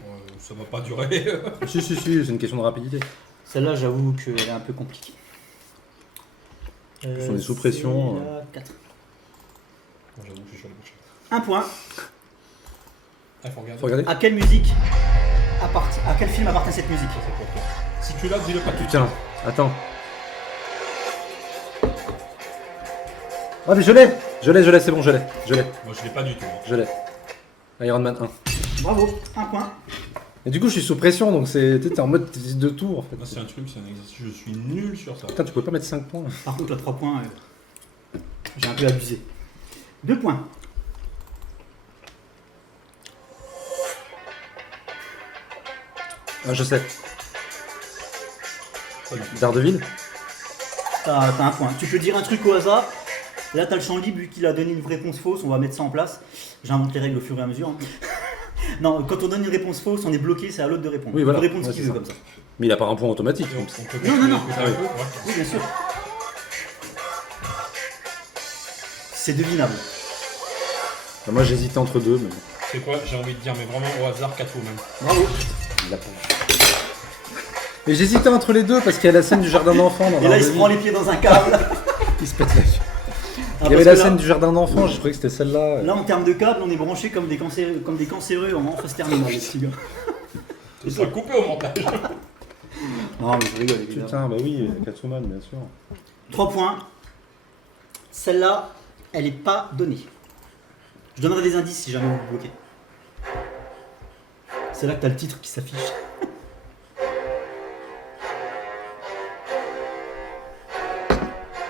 ça va pas durer. Si, c'est une question de rapidité. Celle-là, j'avoue qu'elle est un peu compliquée. On est sous pression. C'est la 4. J'avoue que je suis sur le prochain. Un point. Ah, faut regarder. Faut regarder. À quelle musique à quel film appartient cette musique? Ça, c'est pour toi. Si tu l'as, dis-le pas tout de Putain, attends. Ah mais je l'ai, c'est bon, je l'ai. suite. Moi, je l'ai pas du tout. Je l'ai. Iron Man 1. Bravo, un point. Et du coup, je suis sous pression, donc t'es en mode de tour en fait. Moi, c'est un truc, c'est un exercice, je suis nul sur ça. Putain, tu pouvais pas mettre 5 points. Par contre, à 3 points, j'ai un peu abusé. 2 points. Ah, je sais. Pas du tout. Daredevil. T'as un point. Tu peux dire un truc au hasard. Là, t'as le champ libre, vu qu'il a donné une réponse fausse, on va mettre ça en place. J'invente les règles au fur et à mesure. Hein. Non, quand on donne une réponse fausse, on est bloqué, c'est à l'autre de répondre. Oui, voilà. Il peut répondre ce Ouais, qu'il c'est veut ça. comme ça. Mais il a pas un point automatique. Et donc. on peut Non, non, non. écouter Ah un oui. peu, ouais. Oui, bien sûr. C'est devinable. Bah, moi, j'hésitais entre deux, mais bon. C'est quoi? J'ai envie de dire, mais vraiment au hasard, Catwoman. Bravo. Il l'a pas. Mais j'hésitais entre les deux parce qu'il y a la scène du jardin d'enfants dans Et là, il se Daredevil. prend les pieds dans un câble. Il se pète la gueule. Ah, Il y avait parce la que scène du jardin d'enfants, je croyais que c'était celle-là. Là, en termes de câble, on est branché comme des cancéreux en phase terminale, les petits gars. Ça sera coupé au montage. Non, mais je rigole, évidemment. Putain, bah oui, Catwoman, bien sûr. 3 points. Celle-là, elle n'est pas donnée. Je donnerai des indices si jamais vous vous bloquez. C'est là que tu as le titre qui s'affiche.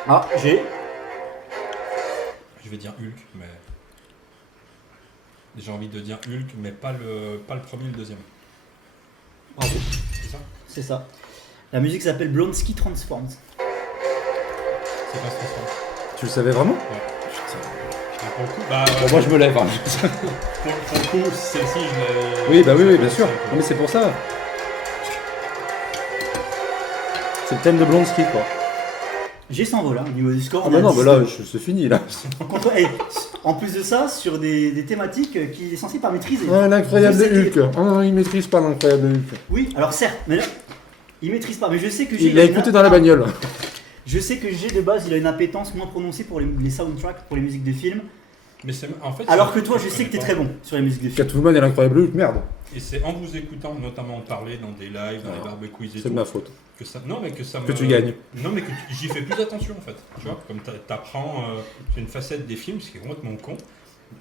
Ah, j'ai. Je vais dire Hulk, mais. J'ai envie de dire Hulk, mais pas le premier et le deuxième. Bravo, C'est ça? c'est ça. La musique s'appelle Blonsky Transforms. C'est pas ce Tu le savais vraiment? Pour le coup, bah, Bon, moi je me lève. Hein. pour le coup, celle-ci, je l'ai. Oui, bah oui, je l'ai bien sûr. pensé, quoi. Non, mais c'est pour ça. C'est le thème de Blonsky, quoi. J'ai 100 vols, hein, au niveau du score. Ah on bah est à non, 10. bah là, c'est fini, là. En plus de ça, sur des thématiques qu'il est censé pas maîtriser. Ah, l'incroyable Je sais Hulk. que- Ah non, il maîtrise pas l'incroyable Hulk. Oui, alors certes, mais là, il maîtrise pas. Mais je sais que j'ai. Il l'a écouté dans la bagnole. Je sais que j'ai de base, il a une appétence moins prononcée pour les soundtracks, pour les musiques de films. Mais c'est en fait. Alors c'est- que toi, je sais que t'es connais très bon sur les musiques de films. Catwoman et l'incroyable Hulk, merde. pas. Et c'est en vous écoutant, notamment parler dans des lives, dans Non, les barbecues et C'est tout, de ma faute. que ça. Non, mais que ça Que me. tu gagnes. Non, mais que j'y fais plus attention en fait. Tu vois, comme t'apprends une facette des films, ce qui est complètement con.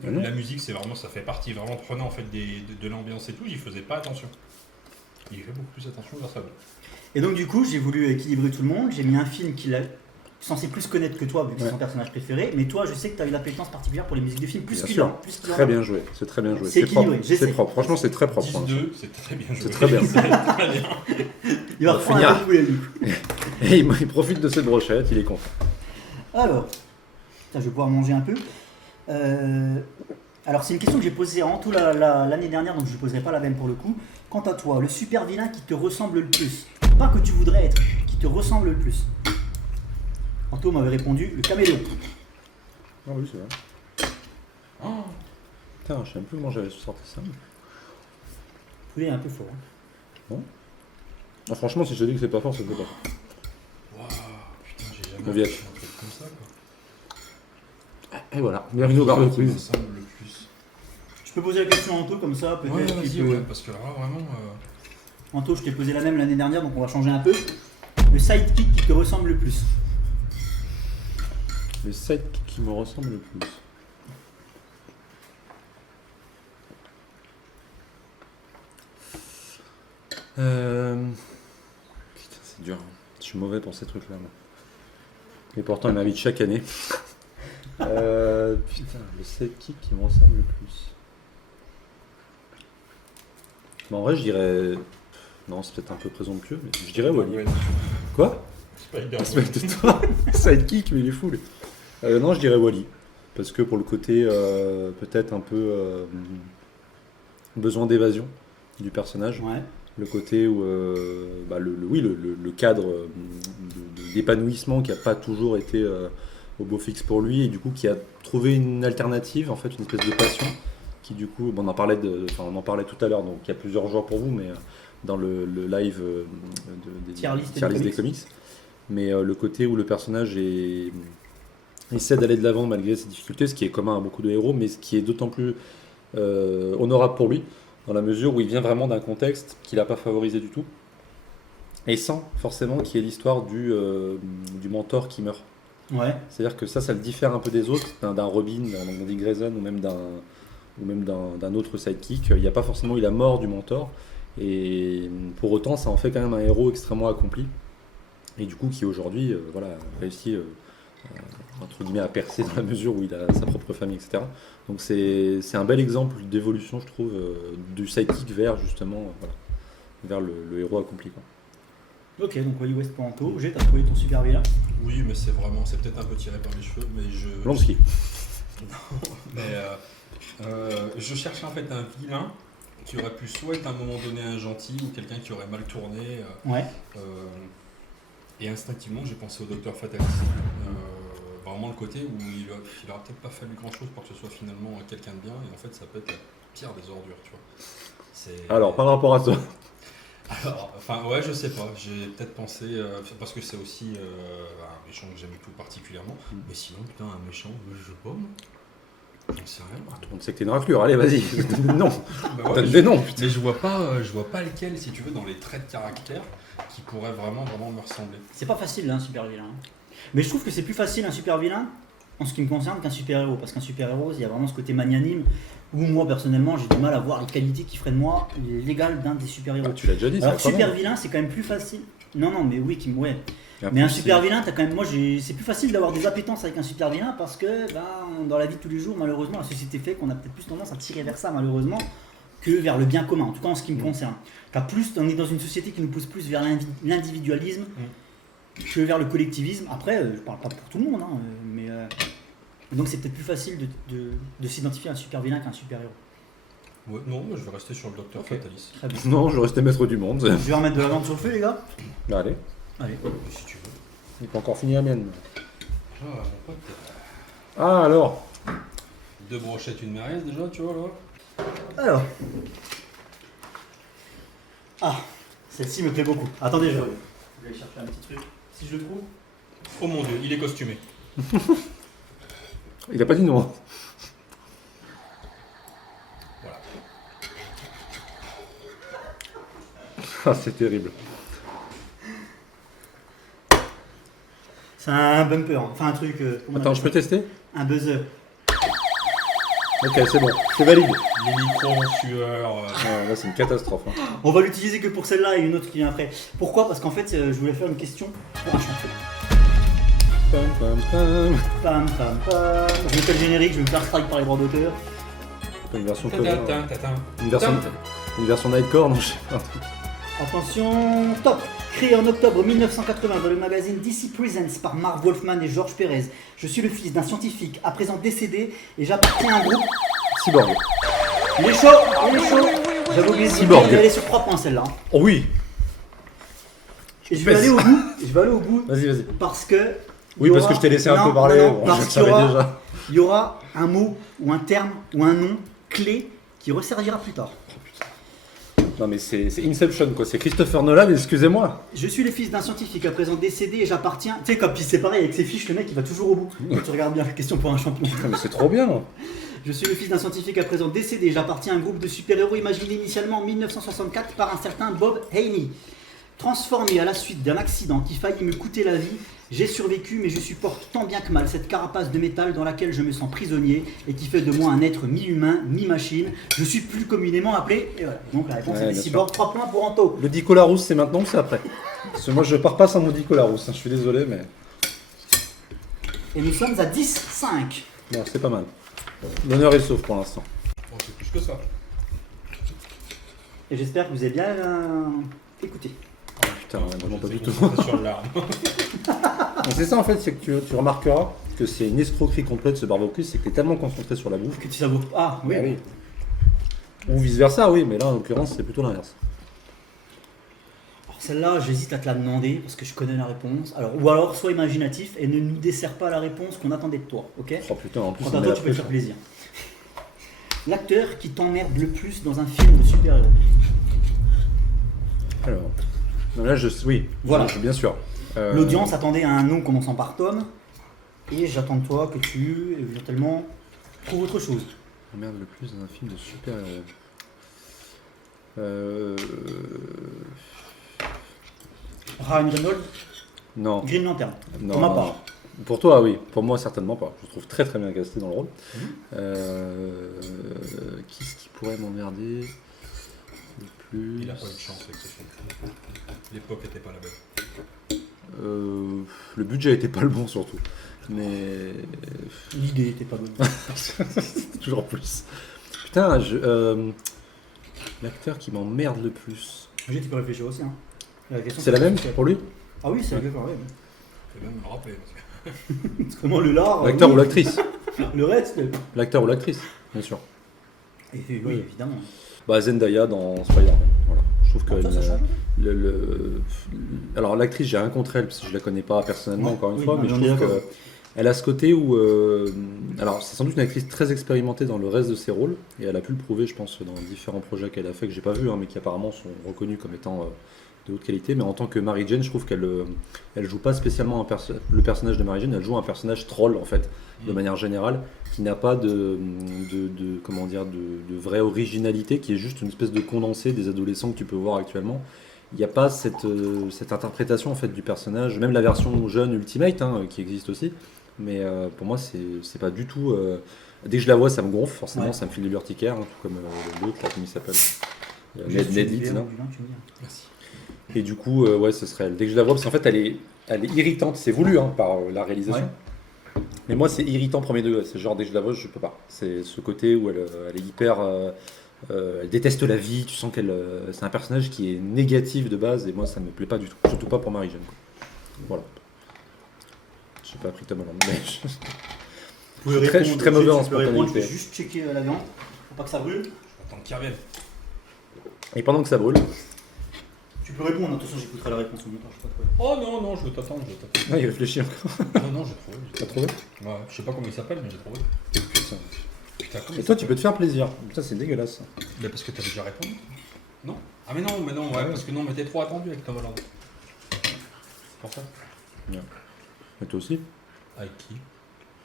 Ah non. La musique, c'est vraiment, ça fait partie vraiment prenant en fait de l'ambiance et tout. J'y faisais pas attention. J'y fais beaucoup plus attention grâce à vous. Et donc, du coup, j'ai voulu équilibrer tout le monde. J'ai mis un film qu'il a censé plus connaître que toi, vu que c'est Ouais. son personnage préféré. Mais toi, je sais que tu as une appétence particulière pour les musiques de films, plus Bien qu'il sûr. en plus qu'il en Très a. bien joué. C'est très bien joué. C'est propre. équilibré, j'essaie. C'est propre. Franchement, c'est très propre. hein. 10-2, c'est très bien joué. C'est très bien. C'est très bien. Il va On va reprendre finir. un peu de boulet, du coup. Et il profite de cette brochette, il est content. Alors, ça, je vais pouvoir manger un peu. Alors, c'est une question que j'ai posée en tout l'année dernière, donc je ne poserai pas la même pour le coup. Quant à toi, le super vilain qui te ressemble le plus, pas que tu voudrais être, qui te ressemble le plus. Anto m'avait répondu le caméléon. Ah oui, c'est vrai. Oh. Putain, je sais même plus comment j'avais sorti ça. Il est un peu fort. Hein. Ah, franchement, si je te dis que c'est pas fort, c'est pas fort. Waouh, putain, j'ai jamais Mauvais. fait un truc comme ça quoi. Et voilà, bienvenue au Qui barbecue. me ressemble le plus. Je peux poser la question à Anto comme ça, peut-être. Ouais, qu'il vas-y, peut- ouais, parce que là vraiment. Anto, je t'ai posé la même l'année dernière, donc on va changer un peu. Le sidekick qui te ressemble le plus. Le sidekick qui me ressemble le plus. Putain, c'est dur. Je suis mauvais pour ces trucs-là. Moi. Et pourtant, il m'invite chaque année. Putain, le sidekick qui me ressemble le plus. Bon, en vrai, je dirais. Non, c'est peut-être un peu présomptueux, mais je dirais Wally. Quoi? Spider-Man. C'est toi sidekick, mais il est fou. Lui. Non, je dirais Wally. Parce que pour le côté peut-être un peu besoin d'évasion du personnage. Ouais. Le côté où le cadre d'épanouissement qui n'a pas toujours été au beau fixe pour lui et du coup qui a trouvé une alternative, en fait une espèce de passion qui du coup, bon, on en parlait tout à l'heure, donc il y a plusieurs genres pour vous, mais dans le live des Tier list tier des list des comics. Mais le côté où le personnage essaie d'aller de l'avant malgré ses difficultés, ce qui est commun à beaucoup de héros, mais ce qui est d'autant plus honorable pour lui, dans la mesure où il vient vraiment d'un contexte qu'il n'a pas favorisé du tout, et sans forcément qu'il y ait l'histoire du mentor qui meurt. Ouais. C'est-à-dire que ça le diffère un peu des autres, d'un Robin, d'un Dick Grayson ou même d'un autre sidekick. Il n'y a pas forcément eu la mort du mentor, et pour autant ça en fait quand même un héros extrêmement accompli, et du coup qui aujourd'hui réussit entre guillemets à percer dans la mesure où il a sa propre famille, etc. Donc c'est un bel exemple d'évolution, je trouve, du sidekick vers justement vers le héros accompli, quoi. Ok, donc Wally West pour Anto. J'ai, t'as trouvé ton super vilain? Oui, mais c'est peut-être un peu tiré par les cheveux, mais Blonsky. je cherchais en fait un vilain qui aurait pu soit être à un moment donné un gentil ou quelqu'un qui aurait mal tourné. Ouais. Et instinctivement, j'ai pensé au Docteur Fatalist. Vraiment le côté où il aurait peut-être pas fallu grand-chose pour que ce soit finalement quelqu'un de bien, et en fait ça peut être la pire des ordures, tu vois. Alors, par rapport à ça, Je sais pas, j'ai peut-être pensé, parce que c'est aussi un méchant que j'aime tout particulièrement, mais sinon, putain, un méchant, je sais pas, moi. J'en sais rien. on sait que t'es une raclure, allez vas-y, non, Bah t'as ouais, des noms. mais je vois pas lequel, si tu veux, dans les traits de caractère, qui pourrait vraiment me ressembler. C'est pas facile, là, un super vilain. Mais je trouve que c'est plus facile un super vilain, en ce qui me concerne, qu'un super héros. Parce qu'un super héros, il y a vraiment ce côté magnanime, où moi, personnellement, j'ai du mal à voir les qualités qui feraient de moi l'égal d'un des super héros. Tu l'as déjà dit, Alors, c'est super pas vilain, c'est quand même plus facile. Non, mais oui, ouais. mal. Mais un super vilain, t'as quand même, c'est plus facile d'avoir des appétences avec un super vilain parce que dans la vie de tous les jours, malheureusement, la société fait qu'on a peut-être plus tendance à tirer vers ça, malheureusement, que vers le bien commun. En tout cas, en ce qui me concerne. On est dans une société qui nous pousse plus vers l'individualisme que vers le collectivisme. Après, je parle pas pour tout le monde, hein, mais donc c'est peut-être plus facile de s'identifier à un super vilain qu'un super héros. Ouais, non, moi je vais rester sur le Docteur Fatalist. Très bien. Non, je restais maître du monde. Je vais remettre de la viande sur le feu, les gars. Allez, Allez. Si tu veux. j'ai pas encore fini la mienne. Ah, mon pote. Ah alors, 2 brochettes, une merguez déjà, tu vois là. Alors. Ah, celle-ci me plaît beaucoup. Attendez, je vais aller chercher un petit truc. Si je le trouve. Oh mon dieu, il est costumé. il a pas dit non. Voilà. Ah, c'est terrible. C'est un bumper, enfin un truc. Comment on Attends, appelle je peux ça tester? Un buzzer. Ok, c'est bon, c'est valide. Les micros en sueur. Ah, là, c'est une catastrophe, hein. On va l'utiliser que pour celle-là et une autre qui vient après. Pourquoi? Parce qu'en fait, je voulais faire une question pour un champion. Pam, pam, pam. Pam pam pam. Je mettrai le générique, je vais me faire strike par les droits d'auteur. Une version cover. Tata. Une version Nightcore, non, je sais pas. Attention, top. Créé en octobre 1980 dans le magazine DC Presents par Marv Wolfman et George Pérez, je suis le fils d'un scientifique à présent décédé et j'appartiens à un groupe. Cyborg. Il est chaud, il est chaud. J'avais oublié de dire, Cyborg. je vais aller sur 3 points celle-là. Oh oui. Et je vais aller au bout. Je vais aller au bout Vas-y. parce que. Oui, parce que je t'ai laissé un peu parler. Non, bon, parce je qu'il savais y aura, déjà. il y aura un mot ou un terme ou un nom clé qui resservira plus tard. Non, mais c'est Inception, quoi. C'est Christopher Nolan, excusez-moi. Je suis le fils d'un scientifique à présent décédé et j'appartiens. Tu sais, comme puis c'est pareil avec ses fiches, le mec il va toujours au bout. Tu regardes bien, question pour un champion. Putain, mais c'est trop bien. Je suis le fils d'un scientifique à présent décédé et j'appartiens à un groupe de super-héros imaginé initialement en 1964 par un certain Bob Haney. Transformé à la suite d'un accident qui faillit me coûter la vie, j'ai survécu mais je supporte tant bien que mal cette carapace de métal dans laquelle je me sens prisonnier et qui fait de moi un être mi-humain, mi-machine. Je suis plus communément appelé... Et voilà, donc la réponse Ouais, est bien Cyborg, 3 points pour Anto. Le Dico Larousse, c'est maintenant ou c'est après? Parce que moi, je pars pas sans mon Dico Larousse, hein. Je suis désolé, mais. Et nous sommes à 10-5. Bon, c'est pas mal. L'honneur est sauf pour l'instant. Bon, c'est plus que ça. Et j'espère que vous avez bien écouté. Oh, putain, ouais, vraiment pas du tout. Sur l'arme. Donc c'est ça en fait, c'est que tu remarqueras que c'est une escroquerie complète ce barbecue, c'est que tu es tellement concentré sur la bouffe. Que tu savoures. Ah oui. Ah oui. Ou vice versa, oui, mais là en l'occurrence c'est plutôt l'inverse. Alors celle-là, j'hésite à te la demander parce que je connais la réponse. Ou alors sois imaginatif et ne nous desserre pas la réponse qu'on attendait de toi, ok? Oh putain, en plus Quant on à met toi, la tu peux te pêche. faire plaisir. l'acteur qui t'emmerde le plus dans un film de super-héros. Alors, là, oui, Voilà. bien sûr. L'audience attendait un nom commençant par Tom, et j'attends de toi que tu, éventuellement, trouves autre chose. Merde le plus dans un film de super-héros. Ryan Reynolds, Non. Green Lantern. Non, Pour ma non, part. non. Pour toi, oui. Pour moi, certainement pas. Je le trouve très très bien casté dans le rôle. Qui est-ce qui pourrait m'emmerder le plus? Il a pas eu de chance avec ce film. L'époque était pas la bonne. Le budget était pas le bon surtout. Mais L'idée était pas bonne. toujours plus. Putain, l'acteur qui m'emmerde le plus. Tu peux réfléchir aussi. Hein. C'est la même pour lui? Ah oui, c'est la même. Ouais. Je vais même me rappeler. Parce que... Parce que moi, le lard. L'acteur oui. ou l'actrice? Le reste. L'acteur ou l'actrice, bien sûr. Et oui, évidemment. Bah, Zendaya dans Spider-Man. Voilà. Je trouve que Ça change. alors l'actrice, j'ai rien contre elle parce que je la connais pas personnellement Ouais, encore une oui, fois, mais je on est trouve d'accord. qu'elle a ce côté où alors c'est sans doute une actrice très expérimentée dans le reste de ses rôles et elle a pu le prouver, je pense, dans différents projets qu'elle a fait que j'ai pas vu, hein, mais qui apparemment sont reconnus comme étant de haute qualité. Mais en tant que Mary Jane, je trouve qu'elle elle joue pas spécialement le personnage de Mary Jane, elle joue un personnage troll en fait, de manière générale, qui n'a pas comment dire, de vraie originalité, qui est juste une espèce de condensé des adolescents que tu peux voir actuellement. Il n'y a pas cette interprétation en fait du personnage, même la version jeune Ultimate hein, qui existe aussi, mais pour moi c'est pas du tout. Dès que je la vois, ça me gonfle, forcément, Ouais. ça me file de l'urticaire, hein, tout comme l'autre, là, comment il s'appelle Juste Ned du Leeds, verre, là. du vin, tu me dis. Merci. Et du coup, ouais, ce serait elle. Dès que je la vois, parce qu'en fait, elle est irritante, c'est voulu hein, par la réalisation. Ouais. Mais moi, c'est irritant premier degré. C'est genre, dès que je la vois, je peux pas. C'est ce côté où elle est hyper. Elle déteste la vie. Tu sens qu'elle. C'est un personnage qui est négatif de base, et moi, ça me plaît pas du tout. Surtout pas pour Mary Jane. Voilà. J'ai pas appris Tom Holland, mais Vous pouvez je suis très mauvais en tu peux répondre, je vais spontanéité. juste checker la viande. Faut pas que ça brûle. Attends qu'il revienne. Et pendant que ça brûle, Tu peux répondre, de toute façon j'écouterai la réponse au montage, pas de problème. Oh non, non, je veux t'attendre, ah, il réfléchit encore. Non, non, j'ai trouvé. T'as trouvé? Ouais, je sais pas comment il s'appelle, mais j'ai trouvé. Putain. Putain, comment Et il toi, tu s'appelle peux te faire plaisir. Putain, c'est dégueulasse. ça. Mais parce que t'as déjà répondu. Non? Ah mais non, ouais, Ouais. parce que non, mais t'es trop attendu avec Tom Holland. C'est pour ça. Et toi aussi? Avec qui?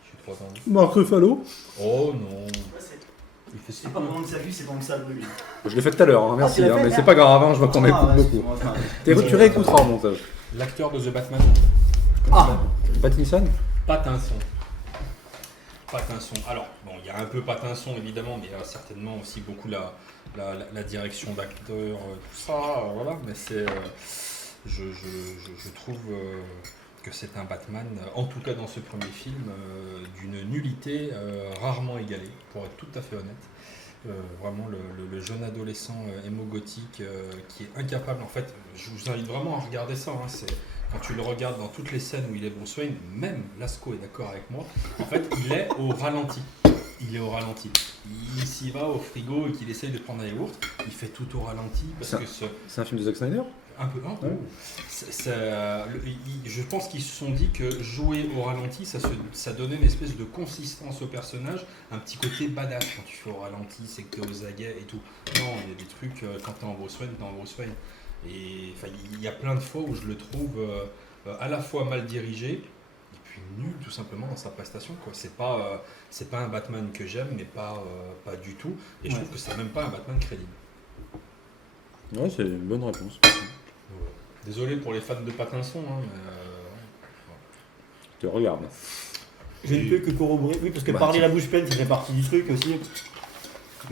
Je suis trop attendu. Marc Ruffalo. Oh non. Il fait C'est pas pendant que ça cuit, c'est pendant que ça brûle. Je l'ai fait tout à l'heure, hein, merci, tu l'as fait, mais merde. c'est pas grave, hein, je vois qu'on m'écoute beaucoup. Tu réécouteras en montage. L'acteur de The Batman. Ah Pattinson? Pattinson. Pattinson. Alors, bon, il y a un peu Pattinson évidemment, mais il y a certainement aussi beaucoup la direction d'acteur, tout ça, voilà. Mais c'est, je trouve que c'est un Batman, en tout cas dans ce premier film, d'une nullité rarement égalée, pour être tout à fait honnête. Vraiment le jeune adolescent émo-gothique qui est incapable, en fait, je vous invite vraiment à regarder ça, hein, c'est, quand tu le regardes dans toutes les scènes où il est Bruce Wayne, même Lasco est d'accord avec moi, en fait il est au ralenti. Il est au ralenti. Il s'y va au frigo et qu'il essaye de prendre un yaourt, il fait tout au ralenti parce Ça- que C'est un film de Zack Snyder? un peu. Hein, je pense qu'ils se sont dit que jouer au ralenti, ça donnait une espèce de consistance au personnage, un petit côté badass quand tu fais au ralenti, c'est que t'es aux aguets et tout. Non, il y a des trucs, quand t'es en Bruce Wayne, t'es en Bruce Wayne. Et enfin, il y a plein de fois où je le trouve à la fois mal dirigé et puis nul tout simplement dans sa prestation, quoi. C'est pas un Batman que j'aime, mais pas du tout. Et je trouve que c'est même pas un Batman crédible. Ouais, c'est une bonne réponse. Désolé pour les fans de Pattinson, hein, mais Je te regarde. Je ne peux que corroborer, oui parce que Bah, parler tiens. la bouche pleine ça fait partie du truc aussi.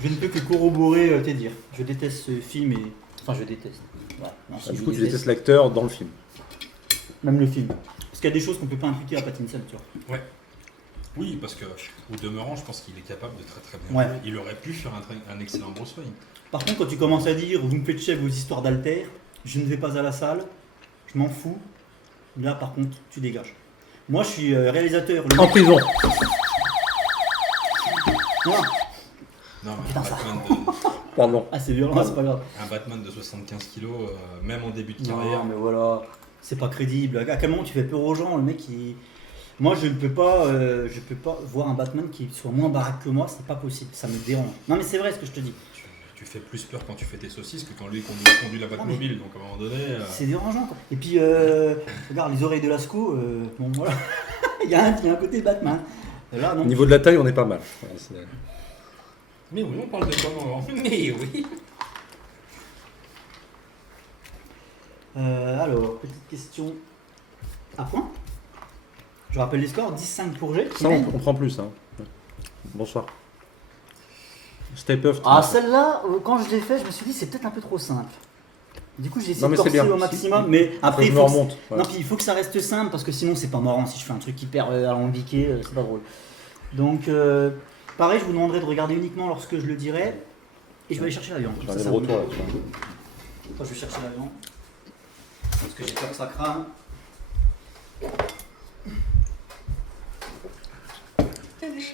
Je ne peux que corroborer tes dires. Je déteste ce film et... Enfin je déteste. Ouais, non, si, Du je coup, tu déteste. détestes l'acteur dans le film. Même le film. Parce qu'il y a des choses qu'on peut pas impliquer à Pattinson, tu vois. oui, parce que au demeurant, je pense qu'il est capable de très très bien Ouais. jouer. Il aurait pu faire un excellent Bruce Wayne. Par contre, quand tu commences à dire vous me faites chier vos histoires d'alter, je ne vais pas à la salle, je m'en fous. Là, par contre, tu dégages. Moi, je suis réalisateur. Le En mec- prison. Voilà. Non, mais Putain, un ça- Batman, Pardon. Ah, c'est violent, c'est pas grave. un Batman de 75 kilos, même en début de Non, carrière. mais voilà, c'est pas crédible. À quel moment tu fais peur aux gens? Le mec, il. Moi, je peux pas voir un Batman qui soit moins baraque que moi, c'est pas possible, ça me dérange. Non, mais c'est vrai ce que je te dis. Tu fais plus peur quand tu fais tes saucisses que quand lui conduit la Batmobile. Donc à un moment donné. C'est dérangeant, quoi. Et puis, regarde, les oreilles de Lascaux, bon, voilà. il y a un côté Batman. Et là, non. Au niveau de la taille, on est pas mal. Voilà, c'est- Mais oui, on parle de quoi non Mais oui. Alors, petite question à point. Je rappelle les scores, 10-5 pour G. Ça, on prend plus. Hein. Bonsoir. Step up. Ah, celle-là, quand je l'ai fait, je me suis dit c'est peut-être un peu trop simple. Du coup, j'ai essayé Non, de mais c'est corser bien. au maximum, mais après, je il me faut, remonte. non, Voilà. puis il faut que ça reste simple parce que sinon, c'est pas marrant. Si je fais un truc hyper alambiqué, c'est pas drôle. Donc, pareil, je vous demanderai de regarder uniquement lorsque je le dirai. Et je vais aller chercher l'avion. Je vais Ça, aller ça de vous- retour là, tu vois. Moi, je vais chercher l'avion. Parce que j'ai peur que ça crame.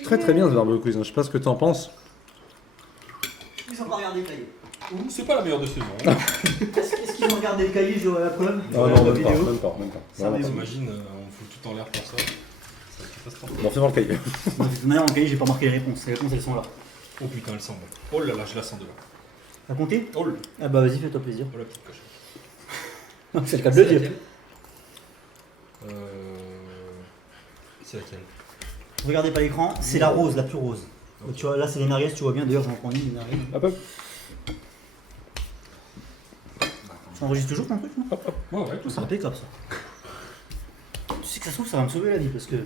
Très très bien ce Barbe Quiz. Je sais pas ce que t'en penses. Ils ont pas regardé le cahier. C'est pas la meilleure de saison. Est-ce qu'ils ont regardé le cahier, j'aurai la preuve? Ah J'aurai non, la même pas, vidéo. même pas, même pas. Ça Vraiment va, pas. T'imagines, on fout tout en l'air pour ça. C'est catastrophique. Bon, fais voir le cahier. De toute manière, dans le cahier, j'ai pas marqué les réponses. Les réponses, elles sont là. Oh putain, elle sent bon. Oh là là, je la sens de là. T'as compté? Oh là, Ah bah vas-y, fais-toi plaisir. oh la petite cochonne. C'est le cas de le dire. C'est laquelle Regardez pas l'écran, c'est la rose, la plus rose. Ok. Tu vois, là c'est les merguez, tu vois bien, d'ailleurs j'en prends une, les merguez. Hop hop. Ça enregistre toujours ton truc, non? Ouais, ouais, tout C'est ça. impeccable ça. Tu sais que ça se trouve, ça va me sauver la vie parce que.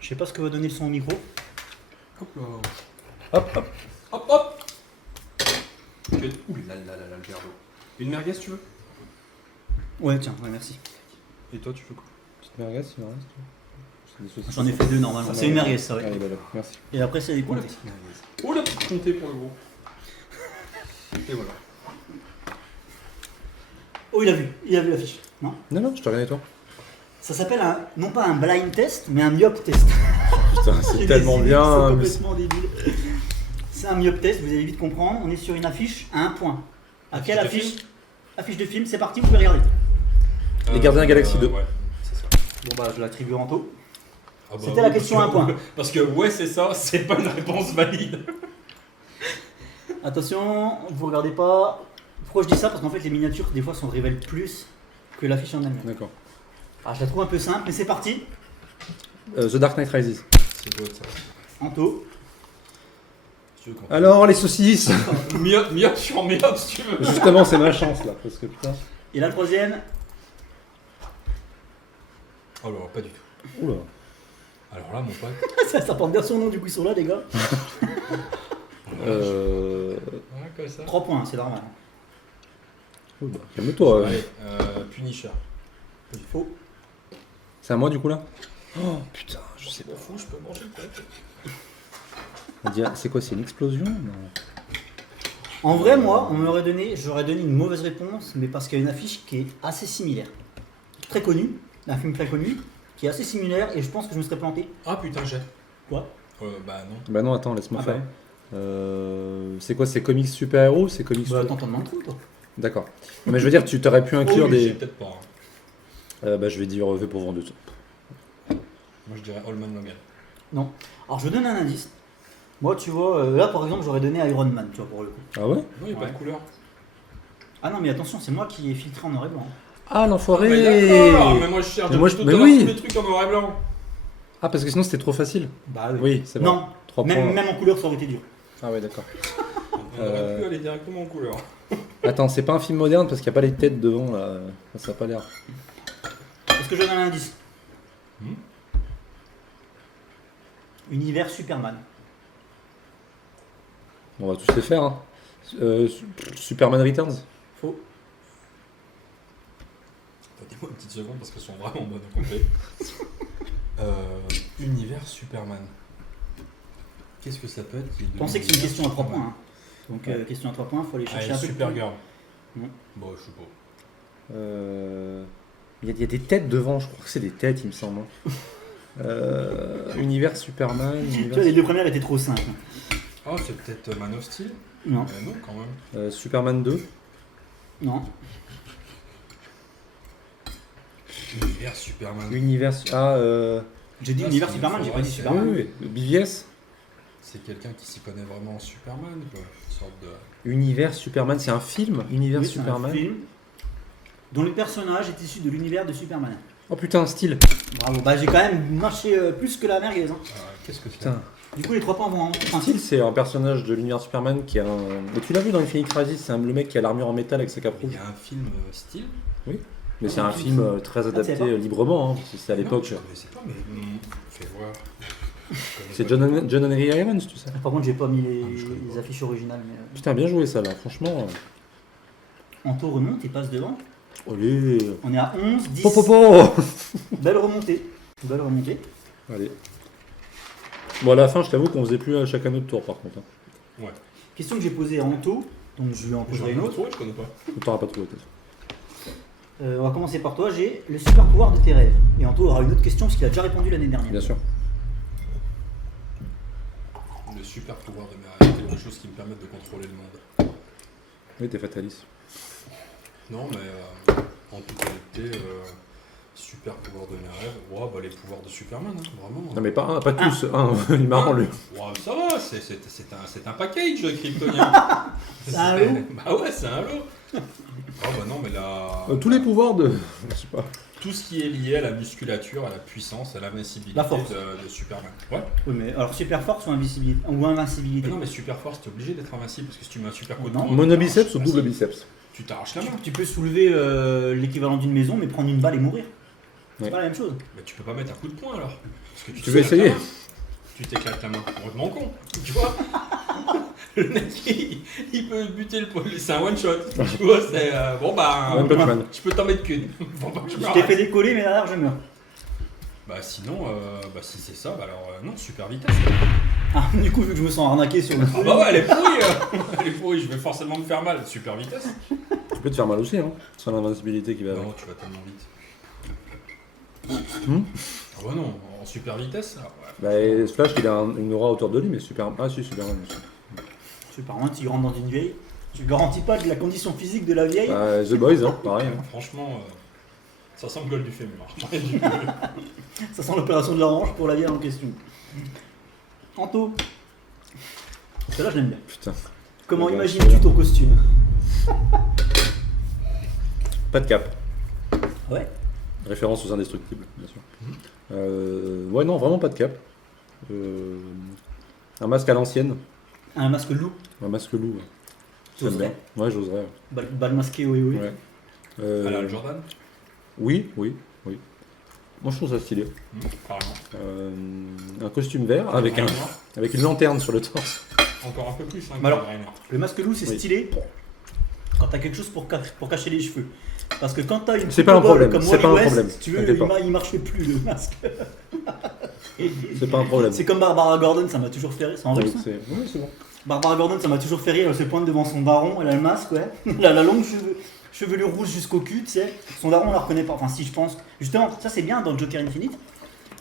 Je sais pas ce que va donner le son au micro. Hop là. Hop hop. Hop hop. Ouh là là là là, le verre d'eau. Une merguez, tu veux? Ouais, tiens, ouais, merci. Et toi, tu veux quoi? Petite merguez, il en reste. C'est des saucisses. J'en ai fait deux normalement. C'est une merguez, ça, ouais. Allez, bah, merci. Et après, c'est des Oh la comtés. petite merguez. Oh la petite comté pour le gros. Et voilà. Oh, il a vu l'affiche. Non? Non, non, je te regarde et toi. Ça s'appelle non pas un blind test, mais un myope test. Putain, J'ai c'est des tellement idées bien. qui sont mais complètement débiles. C'est un myope test, vous allez vite comprendre. On est sur une affiche à un point. À quelle Affiche de affiche? Affiche de film, c'est parti, vous pouvez regarder. Les Gardiens de la Galaxie 2. Ouais, c'est ça. Bon bah je l'attribue en taux. Ah bah C'était la oui, question parce à que- un point. Parce que ouais, c'est ça, c'est pas une réponse valide. Attention, vous regardez pas. Pourquoi je dis ça? Parce qu'en fait les miniatures des fois se révèlent plus que l'affiche en elle-même. D'accord. Ah, je la trouve un peu simple, mais c'est parti. The Dark Knight Rises. C'est beau ça. En taux. Si tu veux qu'on- Alors, les saucisses. Myope sur myope si tu veux. Justement, c'est ma chance là. Parce que putain. Et la troisième. Oh là, pas du tout. Oula. Alors là, mon pote. ça porte bien son nom du coup, ils sont là les gars. Euh. Ouais, comme ça. 3 points, c'est normal. Oula. Calme-toi. Allez, Punisher. Faux. C'est à moi du coup là. Oh putain, je sais pas. Fou, je peux manger le pote. On dirait- C'est quoi, c'est une explosion? Non. En vrai, moi, j'aurais donné une mauvaise réponse, mais parce qu'il y a une affiche qui est assez similaire. Très connue, un film très connu, qui est assez similaire, et je pense que je me serais planté. Ah putain, j'ai. Quoi? Bah non. Bah non, attends, laisse-moi Ah faire. bah. C'est quoi, c'est comics super-héros? C'est comics. Bah attends, t'en demandes trop, toi. D'accord. Mais je veux dire, tu t'aurais pu inclure Oh, oui, j'ai des. peut-être pas. Bah je vais dire V pour vendeuse. Moi je dirais Allman Logan. Non. Alors je vous donne un indice. Moi, tu vois, là par exemple, j'aurais donné Iron Man, tu vois, pour le coup. Ah ouais? Non, il n'y a pas Ouais. de couleur. Ah non, mais attention, c'est moi qui ai filtré en noir et blanc. Ah l'enfoiré! Mais d'accord, mais moi je cherche Mais moi, depuis je- tout à mais l'heure oui. tous les trucs en noir et blanc. Ah parce que sinon c'était trop facile. Bah Oui, c'est vrai. Non, 3 points. même en couleur, ça aurait été dur. Ah ouais, d'accord. On aurait pu aller directement en couleur. Attends, c'est pas un film moderne parce qu'il n'y a pas les têtes devant là. Ça a pas l'air. Est-ce que je donne un indice? Hmm. Univers Superman. On va tous les faire. Hein. Superman Returns. Faux. Attendez-moi une petite seconde parce qu'elles sont vraiment bonnes à compter. Univers Superman. Qu'est-ce que ça peut être qui est de Pensez que c'est une l'univers question à 3 points. Superman? Hein. Donc question à 3 points, il faut aller chercher Ah, un peu. Supergirl. Non. Bon, je sais pas. Il y a des têtes devant, je crois que c'est des têtes, il me semble. Univers Superman. Tu Univers- vois, les deux premières étaient trop simples. Oh, c'est peut-être Man of Steel. Non, Non, quand même. Superman 2. non. Univers Superman. Univers. Ah, J'ai dit Ah, univers c'est Superman, une j'ai pas dit forêt, Superman. oui, oui. BVS. C'est quelqu'un qui s'y connaît vraiment en Superman, quoi. Une sorte de... Univers Superman, c'est un film. Univers Oui, c'est Superman. un film dont le personnage est issu de l'univers de Superman. Oh putain, un style. Bravo, bah j'ai quand même marché plus que la merguez. Hein. Qu'est-ce que c'est? Putain. Du coup, les 3 points vont en Style, principe. c'est un personnage de l'univers Superman qui a un. Et tu l'as vu dans Infinite Crisis, c'est le mec qui a l'armure en métal avec sa cape Il rouge. y a un film style. Mais c'est un film très adapté pas. Librement, hein, parce que c'est à l'époque. Je connaissais pas, mais fais voir. C'est John Henry Irons, tu sais. Par contre, j'ai pas mis je connais les pas. affiches originales. Mais, Putain, bien joué ça là, franchement. Anto remonte, il passe devant. Allez. On est à 11, 10. Po. Belle remontée. Belle remontée. Allez. Bon, à la fin, je t'avoue qu'on faisait plus à chacun notre tour par contre. Hein. Question que j'ai posée à Anto, donc je lui en poserai une autre. Je connais pas. On t'aura pas trouvé peut-être. On va commencer par toi. J'ai le super pouvoir de tes rêves. Et Anto aura une autre question parce qu'il a déjà répondu l'année dernière. Bien sûr. Le super pouvoir de mes rêves, quelque chose qui me permette de contrôler le monde. Oui, t'es fataliste. Non, mais en toute honnêteté, super pouvoir de mes rêves, ouais, bah, les pouvoirs de Superman, hein, vraiment. Non, mais pas tous. Il est marrant lui. Ouais, ça va, c'est un package kryptonien. C'est un lot. Bah ouais, c'est un lot. Ah bah non, mais là. Tous les pouvoirs de. Je sais pas. Tout ce qui est lié à la musculature, à la puissance, à l'invincibilité La force. de Superman. Ouais. Oui, mais alors super force ou invincibilité ou invincibilité. Mais non, mais super force, t'es obligé d'être invincible parce que si tu mets un super coup de Non. poing, Monobiceps tu ou t'arraches- double biceps? Tu t'arraches la main. Tu peux soulever l'équivalent d'une maison, mais prendre une balle et mourir. C'est Ouais. pas la même chose. Mais tu peux pas mettre un coup de poing alors. Parce que Tu veux t'éclates la essayer? main. Tu t'éclates la main. Complètement con. Tu vois. Le mec, il peut buter le poing. C'est un one shot. Tu vois, c'est. Bon bah. One Punch Man. Je peux t'en mettre qu'une. Bon, bah, je Je me t'ai rate. fait décoller, mais derrière je meurs. Bah sinon, bah si c'est ça, bah alors non, super vitesse. Ah, du coup, vu que je me sens arnaqué sur le Ah bah ouais, elle est pourrie. Elle est pourrie, je vais forcément me faire mal. Super vitesse. Tu peux te faire mal aussi, hein. C'est l'invincibilité qui va avec. Non, tu vas tellement vite. Hmm. Ah bah non, en super vitesse, ah ouais. Bah, et Flash, il a une aura autour de lui, mais super. Ah, si, Superman aussi. Superman, tu rentres dans une vieille. Tu garantis pas de la condition physique de la vieille. Bah, The Boys, hein, pareil. Hein. Franchement, ça sent le gol du fémur. Ça sent l'opération de l'orange pour la vieille en question. Anto. Celle-là, je l'aime bien. Putain. Comment Ouais, imagines-tu ton costume? Pas de cap. Ouais. Référence aux indestructibles, bien sûr. Ouais, non, vraiment pas de cap. Un masque à l'ancienne. Un masque loup. Un masque loup. Ouais. J'aime T'oserais bien. Ouais, j'oserais. Ouais. Balle masquée, oui, oui. Ouais. À la Jordan. Oui. Moi, je trouve ça stylé. Carrément. Un costume vert avec une lanterne sur le torse. Encore un peu plus. Hein, Mais alors, que Rainer. Le masque loup, c'est Oui. stylé quand t'as quelque chose pour cacher les cheveux. Parce que quand t'as une C'est pas un coupe au bol problème, comme c'est Wally pas un West, problème, si tu veux, t'inquiète pas. il marche plus le masque. C'est pas un problème. C'est comme Barbara Gordon, ça m'a toujours fait rire. C'est en Oui, russe, hein. c'est bon. Barbara Gordon, ça m'a toujours fait rire. Elle se pointe devant son daron, elle a le masque, ouais. Elle a la longue chevelure rouge jusqu'au cul, tu sais. Son daron, on la reconnaît pas. Enfin, si, je pense. Justement, ça c'est bien dans Joker Infinite.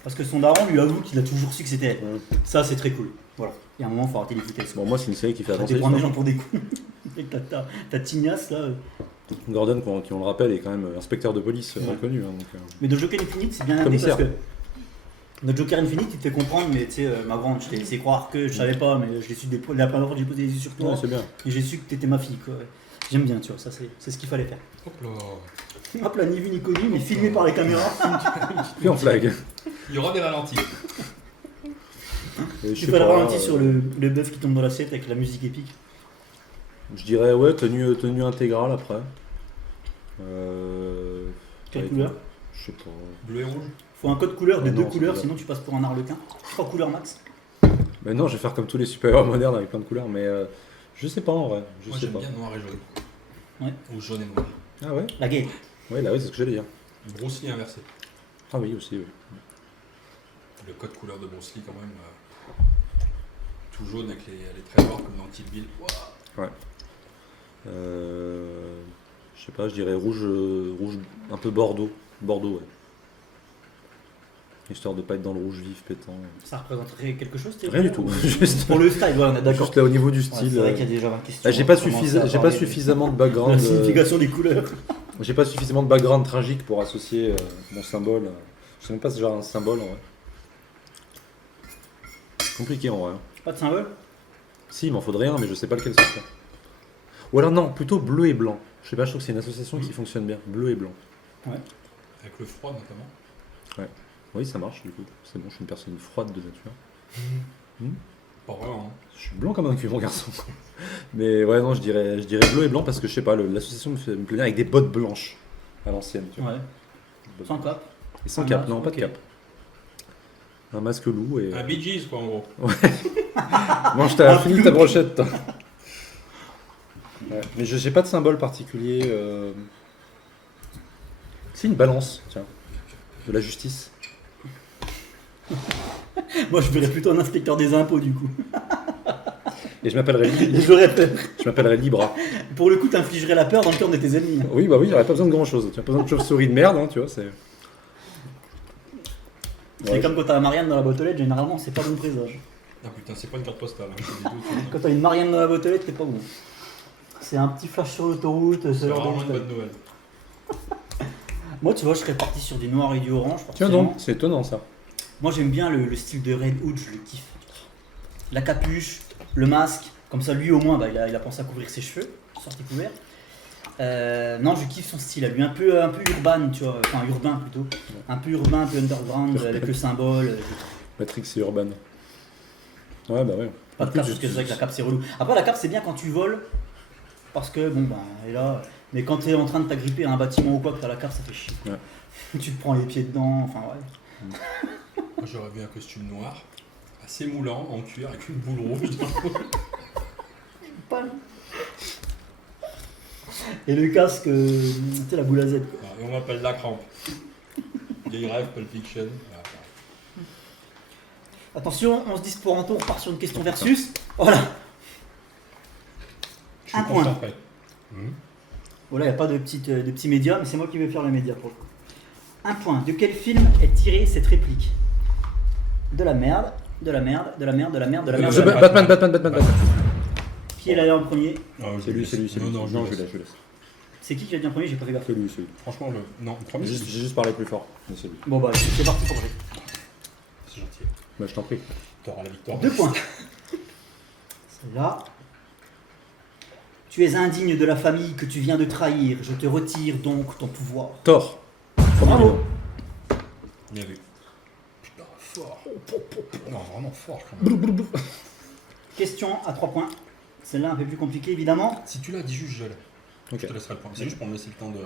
Parce que son daron lui avoue qu'il a toujours su que c'était elle. Ouais. Ça, c'est très cool. Voilà. Il y a un moment, il faut arrêter les foutaises. Bon, moi, c'est une série qui fait avancer Arrêtez de prendre les gens l'histoire. pour des cons. Et ta tignasse là. Gordon, qui on le rappelle, est quand même inspecteur de police Ouais. reconnu. Hein, donc, Mais dans Joker Infinite, c'est bien amené Commissaire. parce que dans Joker Infinite, il te fait comprendre, mais tu sais, ma grande, je t'ai laissé croire que je savais pas, mais je l'ai su la première fois que j'ai posé les yeux sur toi, ouais, c'est bien. et j'ai su que t'étais ma fille, quoi. Ouais. J'aime bien, tu vois, ça c'est ce qu'il fallait faire. Hop là. Hop là, ni vu ni connu, mais filmé par les caméras. Puis en flag. Il y aura des ralentis. Et je Tu sais fais le pas, ralenti sur le bœuf qui tombe dans l'assiette avec la musique épique. Je dirais, ouais, tenue intégrale après. Quelle ouais, couleur? Je sais pas. Bleu et rouge. Faut un code couleur de Ah non, deux c'est couleurs, bizarre. sinon tu passes pour un arlequin. 3 couleurs max. Mais non, je vais faire comme tous les super-héros modernes avec plein de couleurs, mais je sais pas en vrai. Je Moi sais j'aime pas. bien noir et jaune. Ouais. Ou jaune et noir. Ah ouais? La gay. Ouais, là, oui, c'est ce que j'allais dire. Bruce Lee inversé. Ah oui, aussi, oui. Le code couleur de Bruce Lee quand même. Tout jaune avec les traits noirs comme dans Kill Bill. Ouah. Je sais pas, je dirais rouge un peu Bordeaux. Bordeaux, ouais. Histoire de pas être dans le rouge vif pétant. Ça représenterait quelque chose, t'es Rien du tout. Juste, Pour le style, ouais, on est d'accord. juste là au niveau du Ouais, style. c'est vrai qu'il y a déjà 20 questions. J'ai pas, On va commencer à j'ai pas parler suffisamment de de background. la signification des couleurs. J'ai pas suffisamment de background tragique pour associer mon symbole. Je sais même pas si j'ai un symbole en vrai. Compliqué en vrai. Pas de symbole? Si, il m'en faudrait un, mais je sais pas lequel ce sera. Ou alors non, plutôt bleu et blanc. Je sais pas, je trouve que c'est une association qui fonctionne bien. Bleu et blanc. Avec le froid notamment. Oui, ça marche du coup. C'est bon, je suis une personne froide de nature. Pas vraiment. Je suis blanc comme un cul, mon garçon. Mais ouais, non, je dirais bleu et blanc parce que je sais pas, l'association me plaît bien avec des bottes blanches à l'ancienne. Tu vois. Ouais. Sans cap. Et sans Un cap, masque, non, pas ok. de cap. Un masque loup et. Un Bee Gees, quoi, en gros. Mange fini ta brochette, toi. Ouais, mais je n'ai pas de symbole particulier. C'est une balance, tiens. De la justice. Moi, je verrais plutôt un inspecteur des impôts, du coup. Et je m'appellerais Et j'aurais peur. Je m'appellerais Libra. Pour le coup, t'infligerais la peur dans le cœur de tes ennemis. Oui, bah oui, j'aurais pas besoin de grand chose. Tu n'as pas besoin de chauve-souris de merde, hein, tu vois. C'est C'est Ouais, comme quand t'as la Marianne dans la boîte aux lettres, généralement, c'est pas bon présage. Ah putain, c'est pas une carte postale. Hein. C'est des doutes. Quand t'as une Marianne dans la boîte aux lettres, t'es pas bon. C'est un petit flash sur l'autoroute, ce C'est genre vraiment une de bonne nouvelle. Moi, tu vois, je serais parti sur du noir et du orange. Tiens forcément. donc, c'est étonnant ça. Moi, j'aime bien le style de Red Hood, je le kiffe. La capuche, le masque, comme ça, lui au moins, bah, il a pensé à couvrir ses cheveux, sorti couvert. Non, je kiffe son style, lui un peu urbain, tu vois, enfin urbain plutôt. Un peu urbain, un peu underground, avec le symbole. Matrix et Urban. Ouais, bah ouais. Pas de cape, parce que c'est vrai que la cape c'est relou. Après, la cape c'est bien quand tu voles, parce que bon, ben, elle est là. Mais quand t'es en train de t'agripper à un bâtiment ou quoi, que t'as la cape, ça fait chier. Ouais. Tu te prends les pieds dedans, enfin ouais. Moi, j'aurais vu un costume noir, assez moulant, en cuir, avec une boule rouge. Pas. Et le casque, tu sais, la boule à Z quoi. Et on m'appelle la crampe. Vieille rêve, Pulp Fiction. Voilà. Attention, on se dit pour un tour, on repart sur une question versus. Voilà. Je suis Un point. concentré. Voilà, il n'y a pas de petits médias, mais c'est moi qui vais faire le média pour le coup. Un point. De quel film est tirée cette réplique? De la merde, de la merde, de la merde, de la merde, de la merde. The de la merde. Batman. Qui est là en premier? Ah, C'est lui. Non, Non, je je laisse. laisse. C'est qui l'a dit en premier? J'ai pas fait gaffe. C'est lui. Franchement, non, le premier, J'ai juste parlé plus fort. Mais c'est lui. Bon bah, c'est parti pour vrai. c'est gentil. Bah, je t'en prie. T'auras la victoire. 2 points. Celle-là. Tu es indigne de la famille que tu viens de trahir. Je te retire donc ton pouvoir. Thor. Bravo. Bien vu. Putain, fort. Non, vraiment fort quand même. Question à 3 points. Celle-là un peu plus compliquée évidemment. Si tu l'as, dis juste je l'ai. Ok. Je te laisserai le point. C'est juste pour me laisser le temps de.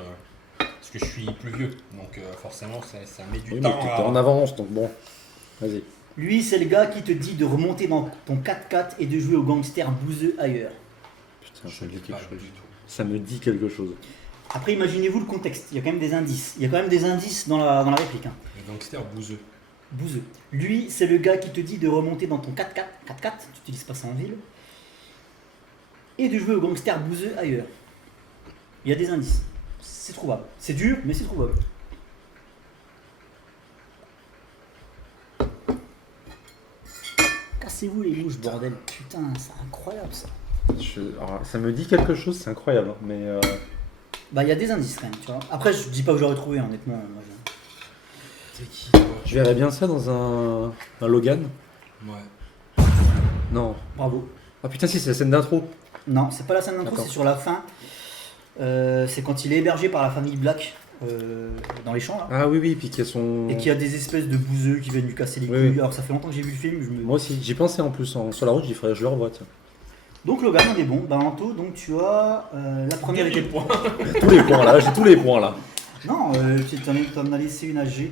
Parce que je suis plus vieux. Donc forcément, ça met du Oui, mais temps. t'es en avance, donc bon. Vas-y. Lui, c'est le gars qui te dit de remonter dans ton 4x4 et de jouer au gangster bouseux ailleurs. Putain, Je ne sais pas du tout. Ça me dit quelque chose. Après, imaginez-vous le contexte. Il y a quand même des indices. Il y a quand même des indices dans la réplique. Hein. Le gangster bouseux. Bouseux. Lui, c'est le gars qui te dit de remonter dans ton 4x4, tu n'utilises pas ça en ville, et de jouer au gangster bouseux ailleurs. Il y a des indices. C'est trouvable. C'est dur, mais c'est trouvable. Cassez-vous les bouches, bordel. Putain, c'est incroyable ça. Alors, ça me dit quelque chose, c'est incroyable. Mais Bah, il y a des indices quand même, tu vois. Après, je dis pas que j'aurais trouvé, honnêtement. Moi, C'est qui je verrais bien ça dans un Logan. Ouais. Non. Bravo. Ah putain, si, c'est la scène d'intro. Non, c'est pas la scène d'intro, D'accord. c'est sur la fin. C'est quand il est hébergé par la famille Black dans les champs là. Ah oui, puis qu'il y a son. Et qu'il y a des espèces de bouseux qui viennent lui casser les Oui, couilles. oui. Alors ça fait longtemps que j'ai vu le film. Moi aussi, j'y pensais en plus. Sur la route, j'y ferais, je le revois. Tiens. Donc Logan, on est bon. Bah Anto, donc tu as la première était. point. Tous les points là, j'ai tous les points là. Non, tu t'en as laissé une à G.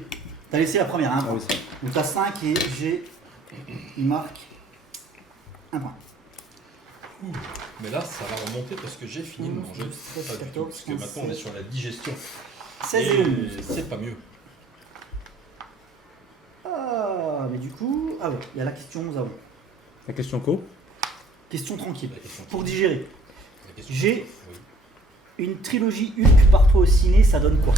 T'as laissé la première, hein. Ah oui, ça. Donc t'as 5 et G, il marque un point. Mais là, ça va remonter parce que j'ai fini de manger. Pas du tout, parce que maintenant on est sur la digestion. 16 et Et 11. c'est pas mieux. Ah, mais du coup. Ah ouais, il y a la question 11 avant. La question co. Question tranquille. La question Pour digérer. La question J'ai- oui. Une trilogie Hulk par toi au ciné, ça donne quoi?